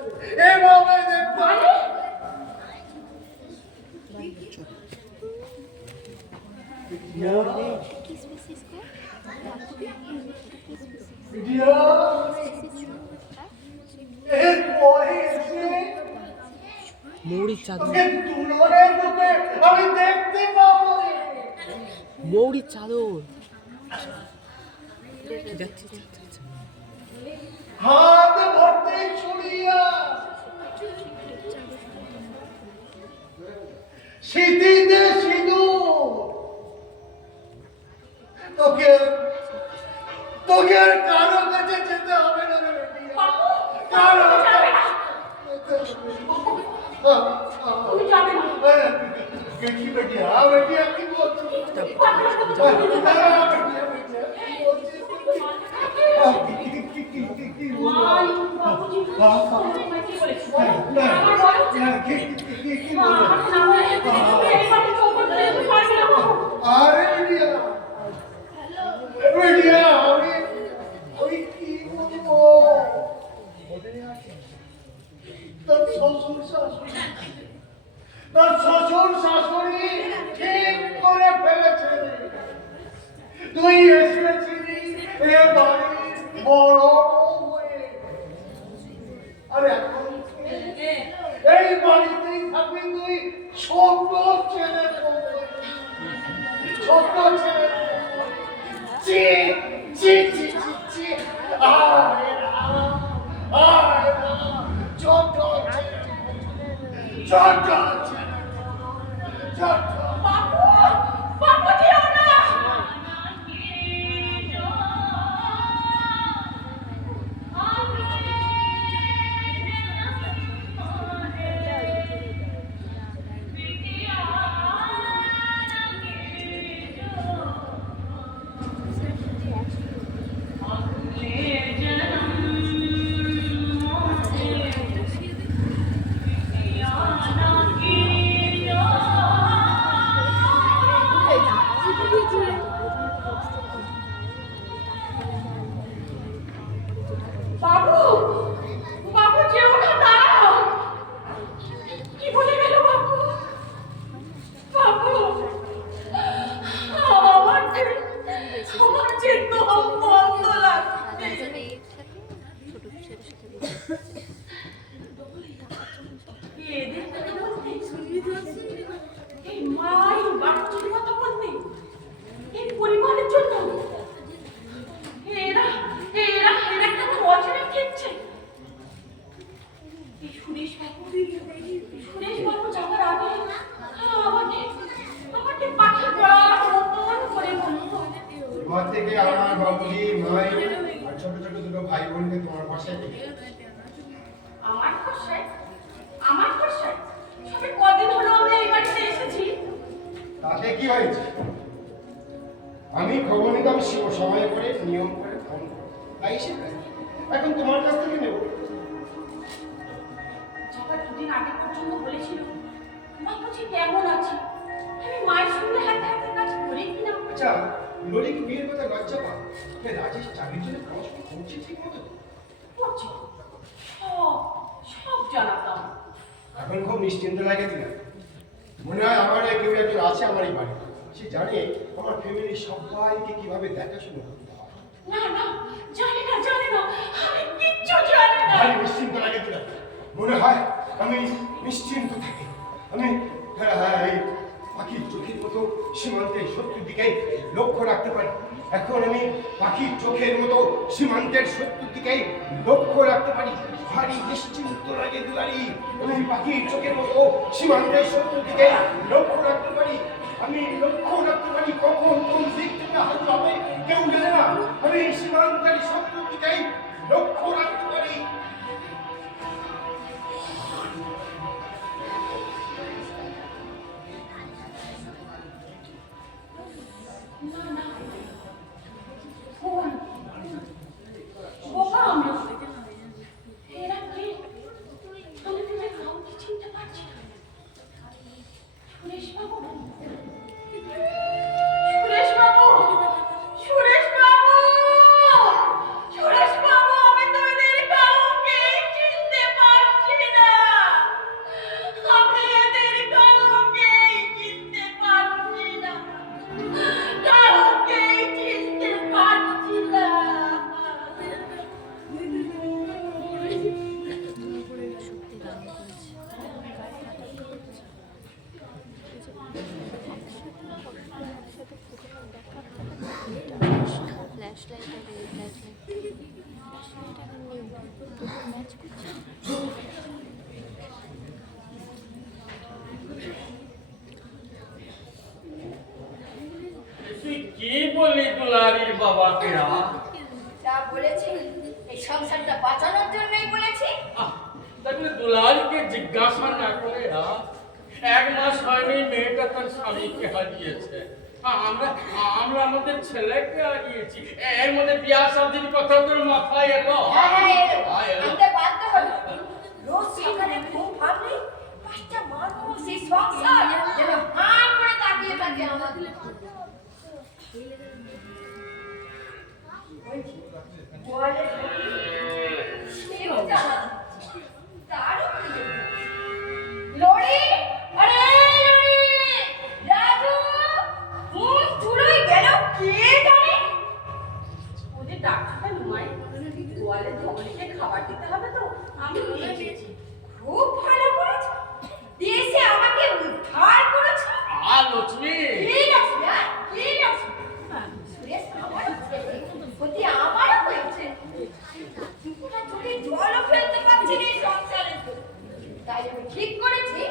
এভাবে দেখতে হবে। বিটিয়া, এরপরে এসে মৌরির চাদর, তোকে দুলনের রূপে আমি দেখতে পাবো। মৌরির চাদর যাচ্ছে। হাত ভর্তি ছুরিয়া, স্মৃতিতে সিঁদুর। তোকে তোকে আর কারো কাছে যেতে হবে না রে বেটিয়া। বাবু, কারো তুমি যাবে না। তুমি যাবে না। দেখি বেটিয়া, বেটিয়া কি বলছিস? কি মাই, বাবুজি, তোমায় কি বলেছি বলো? আমার বলো। আমার সামনে তুমি এই বাড়িতে চৌকাঠ ধরে তুমি পারবে না বাবু। আরে বেটিয়া, বেটিয়া, আমি কি বলবো? তোর শ্বশুর শাশুড়ি ঠিক করে ফেলেছে। তুই এসেছিলি এ বাড়ির বড় হয়ে, আর এখন এই বাড়িতেই থাকবি তুই ছোট ছেলে, ছোট ছেলে। চি চি চি চি চি, আয় রাম, আয় রাম, ছোট ছেলে, ছোট ছেলে, ছোট। বাবু, বাবু যেও না। বাবু, বাবু যেও না, দাঁড়াও। কি বলে গেল বাবু? বাবু, আমার যে দম বন্ধ লাগছে। এদের কথা বলতে, এই মাই বাচ্চার কথা বলতে, এই পরিবারের জন্য এরা এরা এরা কেমন অচেনা খেলছে। এই সুরেশ বাবু যাওয়ার আগে আমাকে আমাকে পাখি পড়ার মতন করে বলতো। ঘর থেকে আমার বাবুজি, মাই আর ছোট ছোট দুটো ভাই ভাই বোনকে তোমার বাসায় দেখি। আমার খোসায় আমার খোসায় সবে কদিন হলো আমি এই বাড়িতে এসেছি। তাতে কি হয়েছে? আমি খবর নিতাম সময় করে নিয়ম করে ফোন করো, তাই সে এখন তোমার কাছ থেকে নেব। যাবার দুদিন আগে পর্যন্ত বলেছিল বাপুজি কেমন আছে, আমি মায়ের সঙ্গে হাতে হাতে কাজ করি কিনা। আচ্ছা, ললি কি বিয়ের কথা লজ্জা পান? রাজেশ চাকরির জন্য পড়াশোনা করছে ঠিক মতো? করছি সব সব জানাতাম। এখন খুব নিশ্চিন্ত লাগে দিনা। মনে হয় আমার কেউ একজন আছে আমার এই বাড়ি, সে জানে আমার ফ্যামিলির সবাইকে কিভাবে দেখাশোনা করতে হয়। না না জানি না আমি কিচ্ছু জানি না। ভারী নিশ্চিন্ত লাগে দিনা। মনে হয় আমি নিশ্চিন্ত থাকি। আমি এই পাখির চোখের মতো সীমান্তের শত্রুর দিকে লক্ষ্য রাখতে পারি। এখন আমি পাখির চোখের মতো সীমান্তের শত্রুর দিকে লক্ষ্য রাখতে পারি। ভারী নিশ্চিন্ত লাগে দুলারি। আমি পাখির চোখের মতো সীমান্তের শত্রুর দিকে লক্ষ্য রাখতে পারি। আমি লক্ষ্য রাখতে পারি কখন কোন দিক থেকে হাজির হবে কেউ জানে না। আমি সীমান্তের শত্রুর দিকে লক্ষ্য রাখতে পারি। ফোন বাবা আমি এরা কি আমি তুমি কাউকে চিনতে পারছি না। সুরেশ বাবু সুরেশ বাবু সুরেশ বাবু সুরেশ বাবু আমি তোদের কাউকে চিনতে পারছি না। আমি এদের কাউকে চিনতে পারছি না। কাউকে চিনতে পারছি না। তুই কি বললি দুলারির বাবাকে? যা বলেছি এই সংসারটা বাঁচানোর জন্যই বলেছি। তাহলে দুলারিকে জিজ্ঞাসা না করে এক মাস হয়নি মেয়েটা তার স্বামীকে হারিয়েছে। আমরা আমরা আমাদের ছেলেকে হারিয়েছি। এর মধ্যে বিয়া শাদীর কথা তোর মাথায় এলো? এলো আনতে বাধ্য হলো। রোজ সকালে ঘুম ভাঙলে পাঁচটা মানুষ এই সংসার যেন হাঁ করে তাকিয়ে থাকে আমাদের। লড়ি আরে লড়ি রাজু মুখ চুলোয় গেল কে জানে। ওদের ডাক্তারটা নুমাই গোয়ালে ধবলিকে খাবার দিতে হবে তো আমি দিয়ে এসেছি। খুব ভালো করেছো, দিয়েছে আমাকে উদ্ধার করেছো। লক্ষ্মী কি লক্ষ্মী কি লক্ষ্মী সুরেশ আমার ছেলে ক্ষতি আমারও হয়েছে। দুপুরা চোখে জলও ফেলতে পারছি না এই সংসারে। তাই আমি ঠিক করেছি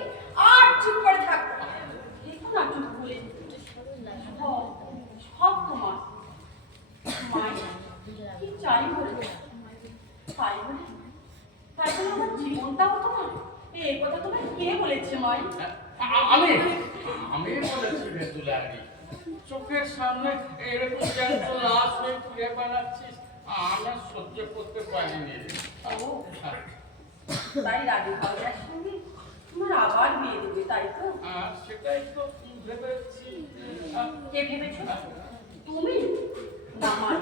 আর চুপ করে থাকবো না। দেখো না চুপ করে সব তোমার মায়ের কি চাই বলে তাই বলে আমার জীবনটাও তোমার। এই কথা তোমায় কে বলেছে মাই? আমি আমি বলেছি রে দুলারি, চোখের সামনে এরকম জ্যান্ত লাশ হয়ে ঘুরে বেড়াচ্ছিস আমরা সহ্য করতে পারিনি রে। ও তাই রাজু ভাইয়ার সঙ্গে তোমার আবার বিয়ে দেবে তাই তো? সেটাই তো ভেবেছি। কে ভেবেছো? তুমি না মাই?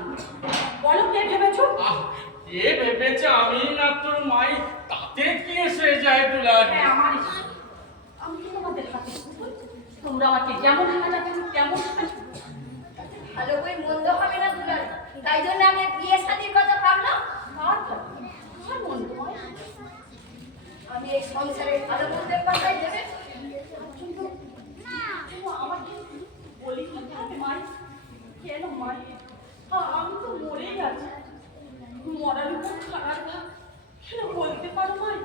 বলো কে ভেবেছো? এ ভেবেছে আমি না তোর মাই, তাতে কি এসে যায় দুলারি? হ্যাঁ আমার আমি তো তোমাদের হাতে তোমরা আমাকে যেমন হানা তেমন ভালো বই মন্দ হবে না দুলাল, তাই জন্য আমি বিয়ে শাদীর কথা ভাবলাম। আর মন্দ হয় আমি এই সংসারের ভালো মন্দের কথাই ভেবে কিন্তু আমাকে বলি করতে হবে মাই। কেন মাই? আমি তো মরেই আছি। মরার উপর খারাপ কেন বলতে পারো মাই?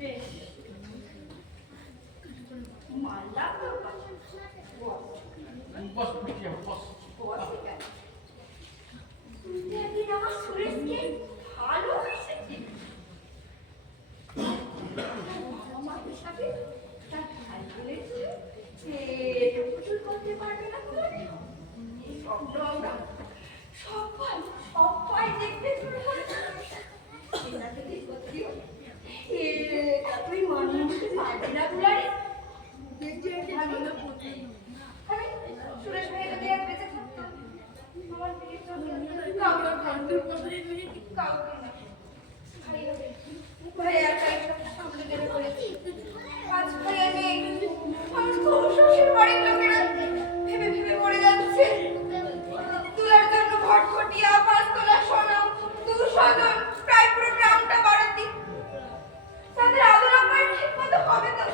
বেশ মাল্লা তো বস পিছিয়ে বস। আমার সুরেশকে ভালোবেসেছে। আমার হিসাবে তার ভাই বলেছে যে পুতুল করতে পারবে না তোমাকে। এই স্বপ্ন আমরা সবাই দেখতে শুরু করেছে। এটা থেকে সত্যিও এটা তুই মানিয়ে নিতে পারবি না দুলারি। আমি সুরেশ ভাই যদি আর বেঁচে থাকতাম আমার বিয়ের জন্য কাউকে না ভাই একাই সব সামনে দেবে করেছি। আজ ভাইয়া নেই, আমার শ্বশুর বাড়ির লোকেরা ভেবে ভেবে মরে যাচ্ছে। তুলার জন্য ভটভটিয়া, পাঁচতলা সোনা, 200 জন, প্রায় পুরো গ্রামটা বাড়াতি। তাদের আদর আপ্যায়ন ঠিক মতো হবে তো?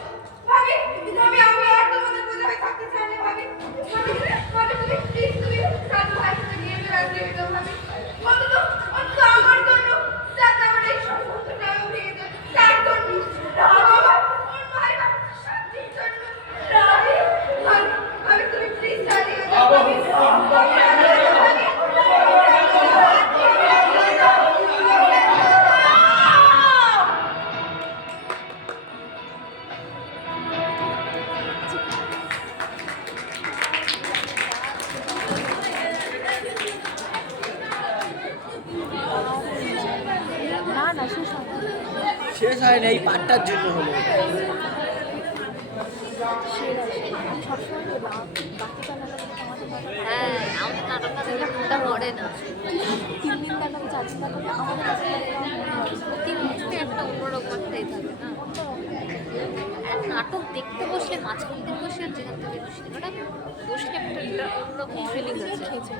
ভাবি, আমি আর তোমাদের বোঝা হয়ে থাকতে চাই না ভাবি। ভাবি তুমি প্লিজ তুমি রাজু ভাইকে নিয়ে রাখতে দিও ভাবি। অন্তত আমার জন্য যাতে আমার এই সম্পর্কটা আমি ভেঙে যায় তার জন্য। আমার মায়ের শান্তির জন্য ভাবি তুমি প্লিজ চালিয়ে যাও ভাবি। শেষ হয় না, এই পাটটার জন্য হলো। হ্যাঁ, আমাদের নাটকটা দেখলে মনটা ভরে না। 3 দিন দেখাবে, 4 দিন দেখাবে, আমাদের কাছে প্রতি মুহূর্তে একটা অন্যরকম একটাই থাকে না। আর নাটক দেখতে বসলে মাঝখানতে বসে আর যেখান থেকে সিনেমাটা বসলে একটা অন্যরকম ফিলিংস আছে।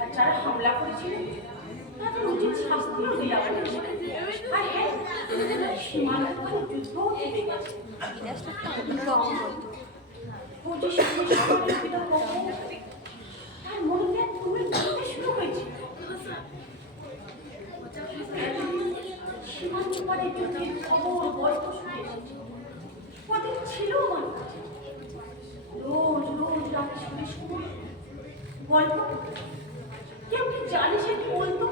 আর যারা হামলা করেছিল তাদের উচিত শাস্তি দেওয়া হয়েছে। আর হ্যাঁ, সীমানার যুদ্ধও থেমে গেছে। ইতিহাসটা একটা অন্যরকম হতো। তার মনে তুমি বলতে শুরু হয়েছে। সীমান্ত পারে যুদ্ধের খবর গল্প শুনে এসেছে। ওদের ছিল আমার কাছে। রোজ রোজ রাতে শুনে শুনে গল্প কেউ কি জানে সে কি বলতো?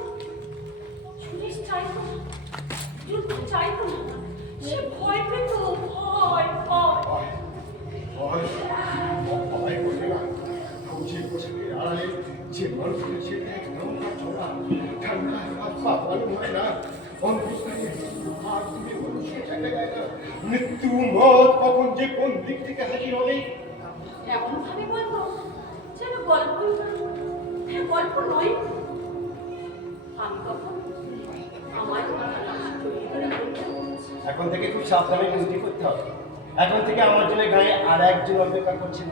সুরেশ চাইতো না, যুদ্ধ চাইতো না, সে ভয় পেত, ভয় ভয়। ভয় করবে না, যে পোশাকের আড়ালে যে মানুষের সে এক লম্বা চড়া ঠান্ডা হাত পা ভালো হয় না, অন্তঃস্থলে হাত দিলে মানুষের জায়গা যায় না। মৃত্যু মত কখন যে কোন দিক থেকে হাজির হবে এমন ভাবে বলতো যেন গল্পই গল্প নয়। আমি তখন আমার এখন থেকে খুব সাবধানে ডিউটি করতে হবে। এখন থেকে আমার জন্য গায়ে আর একজন অপেক্ষা করছেন।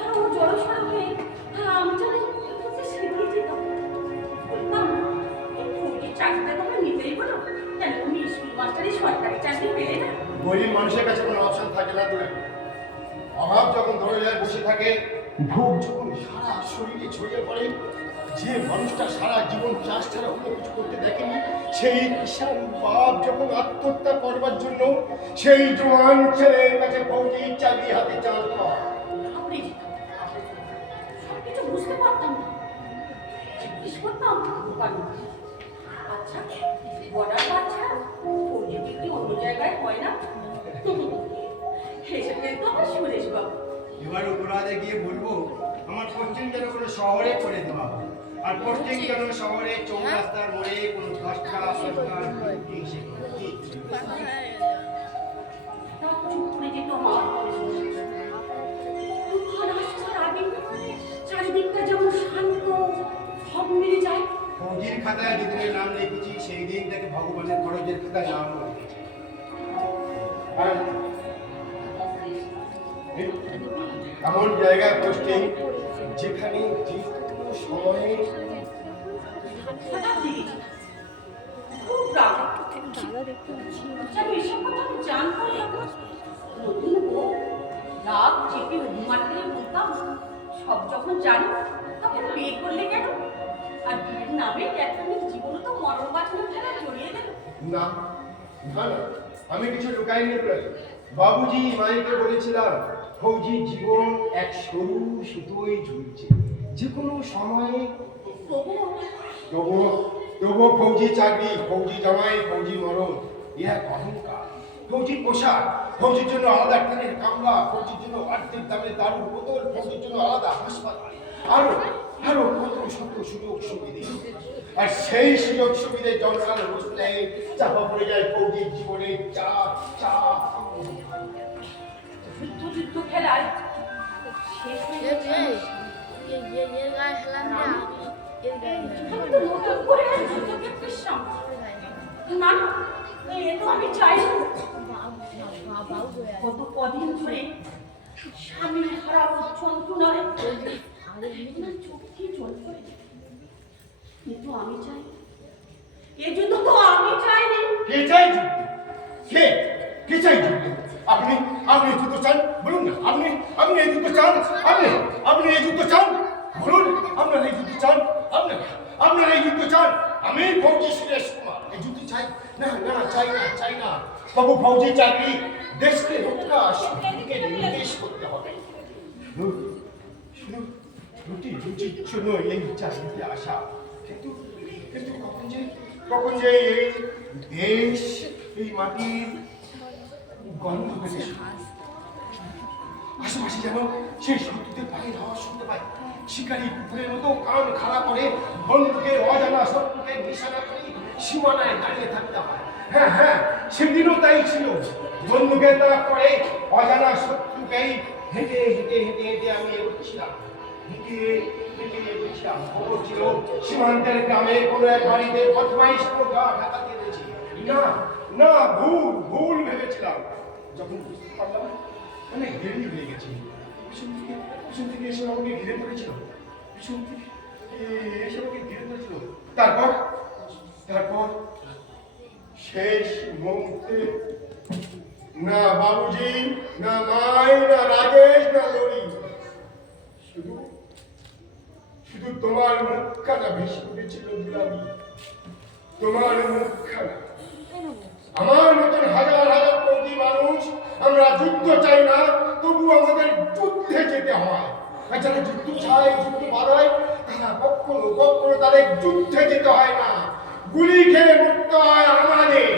আর ও জড়সড় হয়ে আমি যেন সেদিকে যেতাম, বলতাম এই ফৌজির চাকরিটা তোমরা নিতেই বলো, কেন তুমি স্কুল মাস্টারই সরকারি চাকরি পেলে না? গরিব মানুষের কাছে কোনো অপশন থাকে না। দূরে অভাব যখন ধরে যায় বসে থাকে, ভোগ যখন সারা শরীরে ছড়িয়ে পড়ে, যে মানুষটা সারা জীবন চাষ ছাড়া অন্য কিছু করতে দেখেনি, সেই কিষান বাপ যখন আত্মহত্যা করবার জন্য সেই জোয়ান ছেলের কাছে ফৌজির চাকরি হাতে চাল পায়। ঘাবড়ে যেতাম, সবকিছু বুঝতে পারতাম না, জিজ্ঞেস করতাম কারণ আচ্ছা বর্ডার বাচ্চা ফৌজি ডিগ্রি অন্য জায়গায় হয় না? হেসে ফেলতো আমার সুরেশ বাবু। এবার উপরাধে গিয়ে বলবো আমার পোস্টিং যেন কোনো শহরে করে দেওয়া হয়, আর পোস্টিং যেন শহরে চৌরাস্তার মোড়ে কোনো দশটা সরকার তার চুপ করে যেত আমার তুফান আসবার আগে চারিদিকটা যেমন শান্ত সব মিলে যায়। ফৌজির খাতায় যেদিনের নাম লিখেছি সেই দিনটাকে ভগবানের খরচের খাতায় নাম লিখেছি। আর এমন জায়গায় পোস্টিং যেখানে যে কোনো সময়ে হঠাৎ দেখেছি খুব রাগ যেন এসব কথা আমি জানতাম না। নতুন বউ রাগ চেপে যখন জানো তখন বিয়ে করলে কেন? আর বিয়ের নামে একটা মেয়ের জীবনও তো মরণ বাঁচানোর খেলা জড়িয়ে গেল। না না না, আমি কিছু লুকাইনি বলে বাবুজি মাইকে বলেছিলাম ফৌজির জীবন এক সরু সুতোয় ঝুলছে, যে কোনো সময়ে তবুও তবুও তবুও ফৌজি চাকরি, ফৌজি জামাই, ফৌজি মরণ, এ এক অহংকার। ফৌজি পোশাক, ফৌজির জন্য আলাদা ট্রেনের কামরা, ফৌজির জন্য অর্ধেক দামে দারুর বোতল, ফৌজির জন্য আলাদা হাসপাতাল, আরো আরো কত শত সুযোগ সুবিধে। আর সেই সুযোগ সুবিধে জনগণ বুঝলে চাপা পড়ে যায় ফৌজির জীবনে চাপ চাপ। যুদ্ধ যুদ্ধ খেলায় শেষ হয়ে গেছে। আমি তো নতুন করে আর যুদ্ধকে কৃষ্ণ না না, এ তো আমি চাই না। কত কদিন ধরে স্বামীর হারা যন্ত্রণায় আমার চোখ দিয়ে জল পড়ে। কিন্তু আমি চাই, এ যুদ্ধ তো আমি চাইনি। কে চাই যুদ্ধ? কে কে চাই যুদ্ধ? আপনি আপনি এই যুদ্ধ চান? বলুন না, আপনি এই যুদ্ধ চান? আপনি এই যুদ্ধ চান? বলুন, আপনারা এই যুদ্ধ চান? আপনারা এই যুদ্ধ চান? আমি ফৌজি সুরেশ কুমার এই যুদ্ধ চাই না। না চাই না। তবু ফৌজি চাকরি, দেশকে রক্ষা, শক্তিকে নির্দেশ করতে হবে। শুধু রুচির জন্য এই চাকরিতে আসা, কিন্তু কিন্তু কখন যে এই দেশ, এই মাটির গন্ধ পেতে আশেপাশে যেন সেই শত্রুদের পায়ের আওয়াজ শুনতে পাই। শিকারী কুকুরের মতো কান খাড়া করে বন্দুকের অজানা শত্রুকে নিশানা করে সীমানায় দাঁড়িয়ে থাকতে হয়। হ্যাঁ, সেদিনও তাই ছিল। বন্দুকের তারা করে অজানা শত্রুকেই হেঁটে আমি এগোচ্ছিলাম। খবর ছিল সীমান্তের গ্রামে কোনো এক বাড়িতে বদমাইশ গা ঢাকা দিয়ে দিয়েছি। না, ভুল ভেবেছিলাম। যখন বুঝতে পারলাম অনেক দেরি হয়ে গেছে, পিছন থেকে এসে আমাকে ঘিরে ধরেছিল। তারপর শেষ মুহূর্তে না বাবুজি, না মাই, না রাজেশ, না লরি, শুধু তোমার মুখখানা ভেসে উঠেছিল গুলাবি। তোমার মুখখানা। আমার মতন হাজার হাজার কোটি মানুষ, আমরা যুদ্ধ চাই না, তবু আমাদের যুদ্ধে যেতে হয়। আর যারা যুদ্ধ চায়, যুদ্ধ বাড়ায়, তারা কখনো তাদের যুদ্ধে যেতে হয় না, গুলি খেয়ে মরতে হয় আমাদের।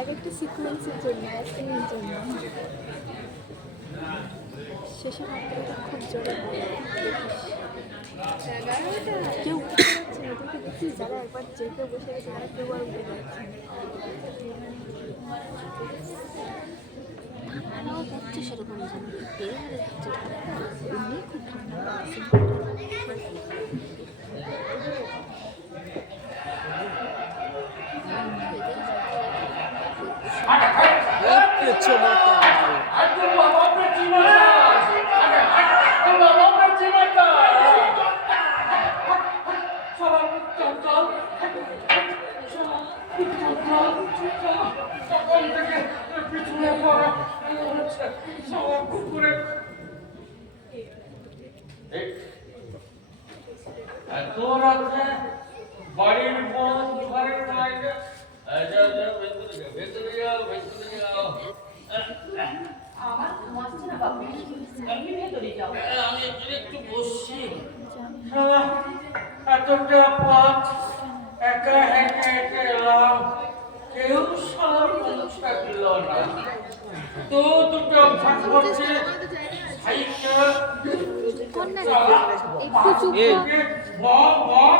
এক একটা সিকোয়েন্সের জন্য, অ্যাক্টিংয়ের জন্য শেষের অন্তরটা খুব জোরে কেউ উঠতে পারছে না। তোকে দেখছি যারা একবার যে কেউ বসে গেছে তারা কেউ আর উঠতে পারছে না। ঠান্ডাও হচ্ছে সেরকম যেন বেড়ে হচ্ছে এমনি খুব ঠান্ডা লাগছে। বাড়ির বউ ঘরের বাইরে ভেতরে যাও। আমার ঘুম আসছে না বাবু, আমি ভেতরে যাও। আমি একটু বসছি। এতটা পথ একা হেঁটে এলাম, কেউ সালাম পৌঁছা দিল না। তো দুটো অভ্যাস করছে সাইকেল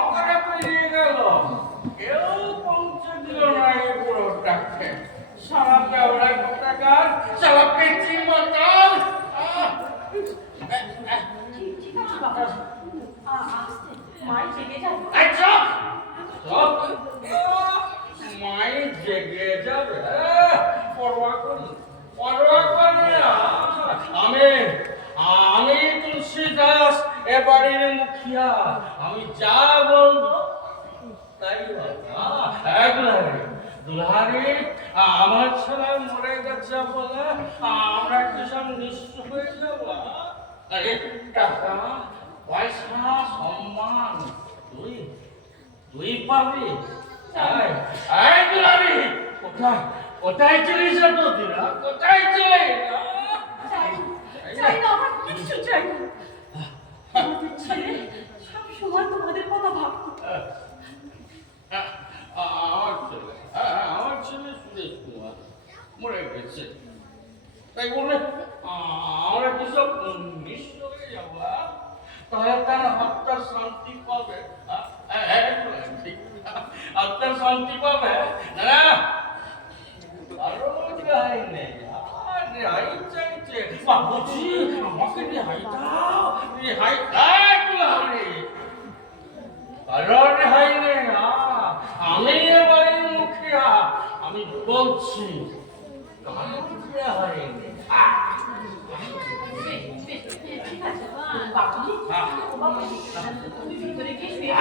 করে পেরিয়ে গেল, কেউ পৌঁছে দিল না এই বুড়োটাকে। সারা বেওড়ায় কোথাকার সারা পেঁচি মাতাল। ঠিক আছে বাবা, আসতে মাই জেগে যাবে। আচ্ছা সব মায়ের জেগে যাবে পরোয়া করি না। আমি তুলসী দাস এ বাড়ির মুখিয়া, আমি যা বলবো তাই দুলারি আমার ছেলে মরে গেছে বলে আমরা কি সব নিঃস্ব হয়ে যাব? টাকা পয়সা সম্মান তুই পাবি? দুলারি কোথায় চলিস তোরা? কোথায় চলে? চাই না, আমার কিচ্ছু চাই না। আমাদের ছেলে সব সময় তোমাদের কথা ভাবতো। আমার ছেলে সুরেশ কুমার মরে গেছে, তাই বলে আমরা কি সব নিঃস্ব হয়ে যাবো? তাহলে তার আত্মার শান্তি পাবে, আত্মার শান্তি পাবে না। আরো রেহাই নেই, রেহাই চাইছে বাবুজি, আমাকে রেহাই দাও, রেহাই কারোর রেহাই নেই না। আমি এবারে মুখিয়া, আমি বলছি কারোর রেহাই নেই। ঠিক আছে বাবুজি, তুমি ভিতরে গিয়ে শুয়ে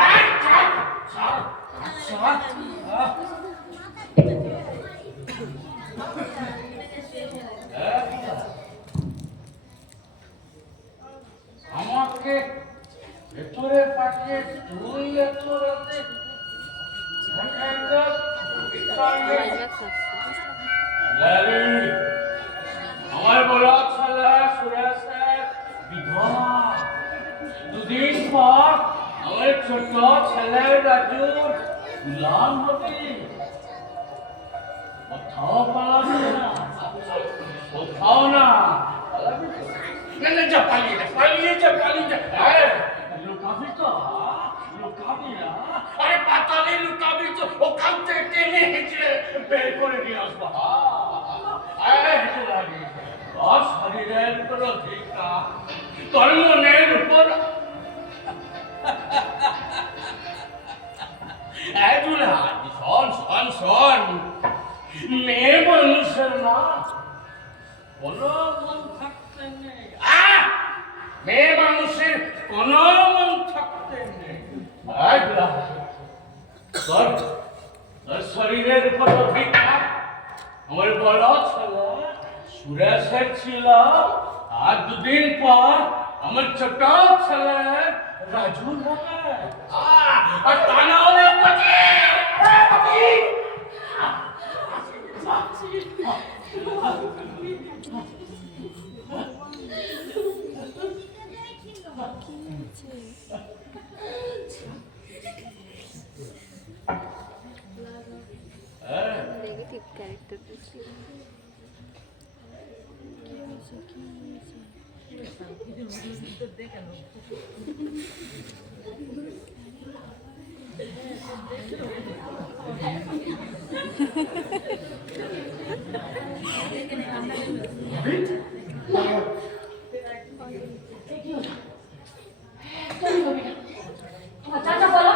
আমাকে ভেতরে পাঠিয়ে তুই এত রাতে আমার বড় ছেলে সুরেশের বিধবা, দুদিন পর আমার ছোট ছেলে রাজু গুলাম হবে। কোথাও পালাবি না, কোথাও না পালাবি না, যা পালিয়ে যা। লুকাবি তো, লুকাবি না? আরে পাতালে লুকাবি তো, ওখান থেকে টেনে হেঁচড়ে বের করে নিয়ে আসবো। তোর শরীরের উপর অধিকার, তোর মনের উপর। শোন, মেয়ে মানুষের না কোনো মন থাকতে নেই। মেয়ে মানুষের কোনো মন থাকতে নেই। তোর শরীরের উপর অধিকার আমার বড় ছেলে সুরেশের ছিল, আর দুদিন পর আমার ছোট ছেলে রাজু হবে। আর তা না হলে নেগেটিভ ক্যারেক্টারটা ছিল। তোমার চাচা বলো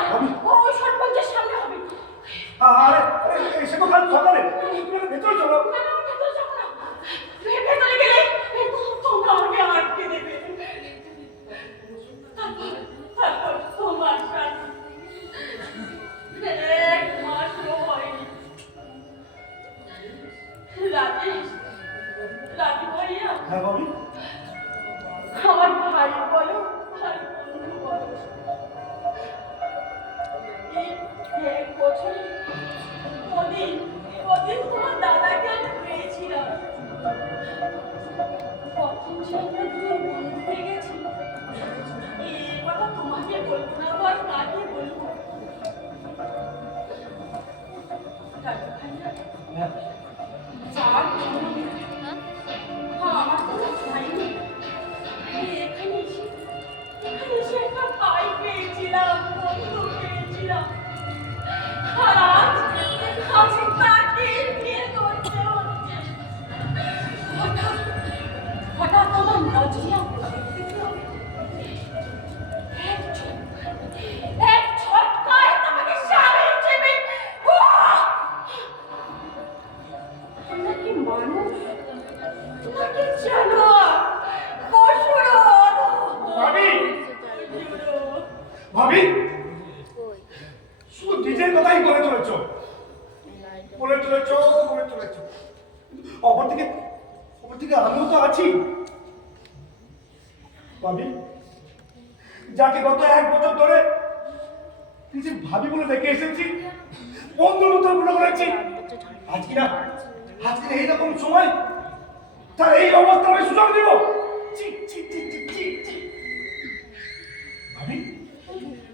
ওই সরপঞ্চের সামনে হবে। আরে সে তো খালি সকালে, তুমি ভেতরে চলো। ভেতরে গেলে তোমরা আমাকে আটকে দেবে। তারপর তোমার সাথে এক মাসও হয়নি রাজু ভাইয়া কই শুধু নিজের কথাই বলে চলেছ, বলে চলেছ, বলে চলেছ। অপরদিকে আমিও তো আছি ভাবি, যাকে গত 1 বছর ধরে নিজের ভাবি বলে দেখে এসেছি, বন্ধুর মতো মনে করেছি। আজকে না এইরকম সময় তার এই অবস্থা আমি সুযোগ দিব? ছি, ছি, ছি, ছি, ছি, ছি।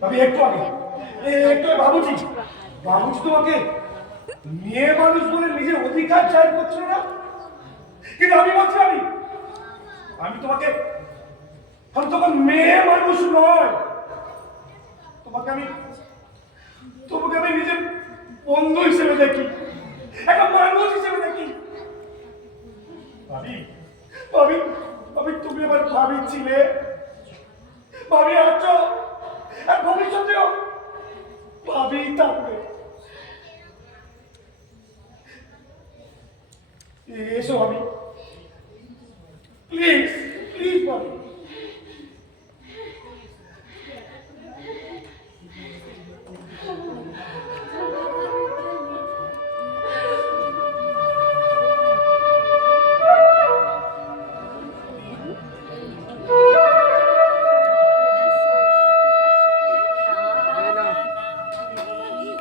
ভাবি একটু আগে বাবুজি তোমাকে মেয়ে মানুষ বলে নিজের অধিকার চাই করছিল না, কিন্তু আমি বলছি আমি তোমাকে তখন মেয়ে মানুষ নয়, তোমাকে আমি নিজের বন্ধু হিসেবে দেখি, একটা মানুষ হিসেবে দেখি। ভাবি তুমি আমার ভাবি ছিলে, ভাবি আছো, আর ভবিষ্যতেও ভাবি থাকবে। এসো ভাবি, প্লিজ প্লিজ ভাবি।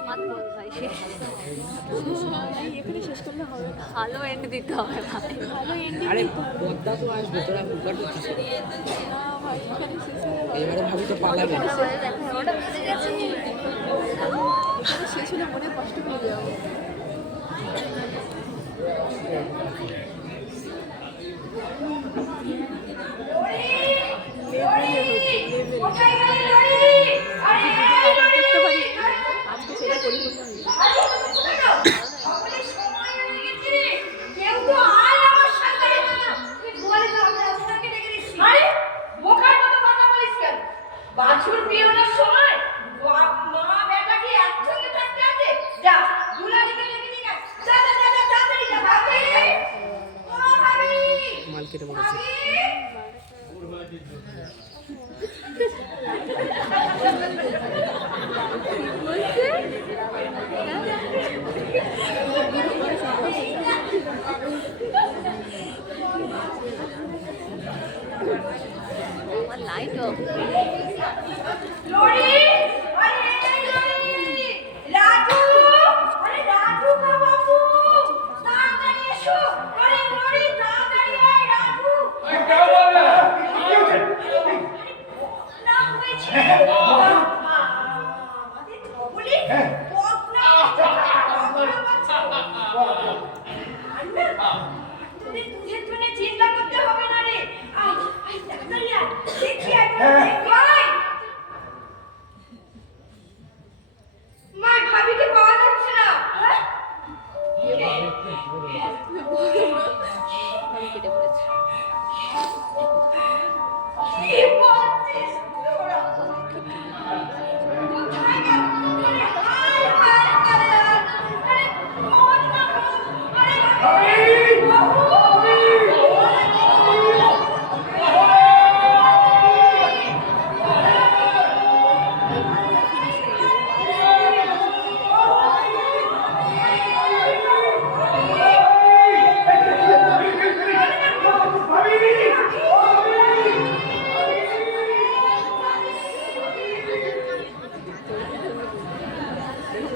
মাত বল ভাই এখানে শেষ করলে হবে না, ভালো এন্ড দিতে হবে ভাই। ভালো এন্ডিং। আরে পদ্মা তো আসবে, তোরা হুকা করছিস। না ভাই এখানে শেষ হলে হবে এবারে ভাবি তো পালাবে। ওটা হয়ে দেখো ওটা বেজে গেছে। এখানে শেষ হলে মনে কষ্ট হয়ে যাবে। কোথায় গেলি লরি? আরে এই লরি! আজকে সেটা পরিপূর্ণ হয়েছে। আরে সকলের সময় হয়ে গেছে। কেউ তো আর আমার সাথে এলো না। তুই বলে তো আমরা ওনাকে ডেকে দিচ্ছি। আরে বোকার মতো কথা বলিস কেন? বাছুর বিয়ে হওয়ার সময় বাপ মা বেটা কি একসঙ্গে থাকতে আছে? যা দুলালিকে ডেকে নিয়ে আয়। যা তাড়াতাড়ি যা ভাবি। ও ভাবি! মাল কেটে বলেছে। ভাবি! আমার লাইট অফ। লরি! আরে এই লরি! রাজু! আরে রাজু না বাবু! তাড়াতাড়ি এসো! আরে লরি তাড়াতাড়ি আয় রাজু! না হয়েছে! আমাদের ধবলি? বদনা! তোদের দুধের জন্য চিন্তা করতে হবে না রে। আয় তাড়াতাড়ি আয়। দেখি একবার দেখি। মা ভাবিকে পাওয়া যাচ্ছে না। হ্যাঁ? আমি কেটে পড়েছি। কি বলছিস তোরা? কোথায় গেল? আরে হায় হায় হায়। আরে ফোন না ফোন। আরে বাবু!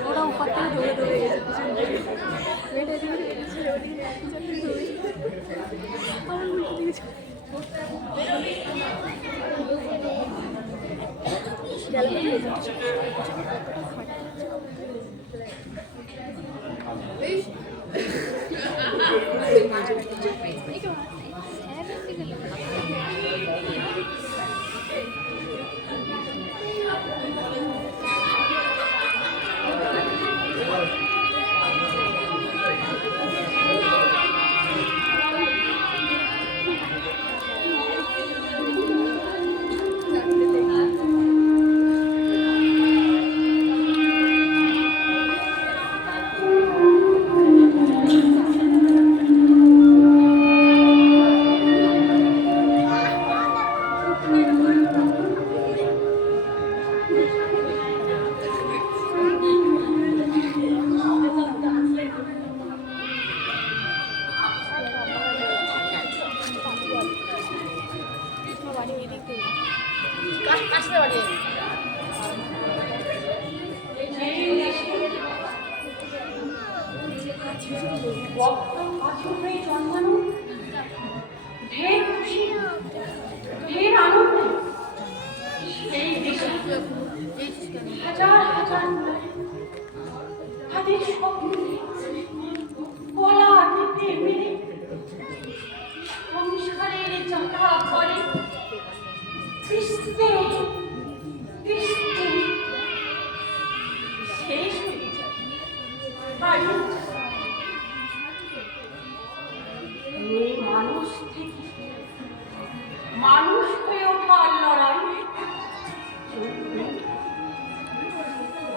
ওরা উপর থেকে দৌড়ে গেছে পিছন থেকে। মেয়েটা এদিকে গেছে, ওদিকে পিছন থেকে দৌড়ে গেছে। আমার উল্টো দিকে চলে গেল হয়ে যাচ্ছে।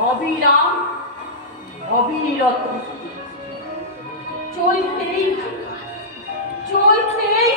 অবিরাম অবিরত চলতেই থাকে, চলতেই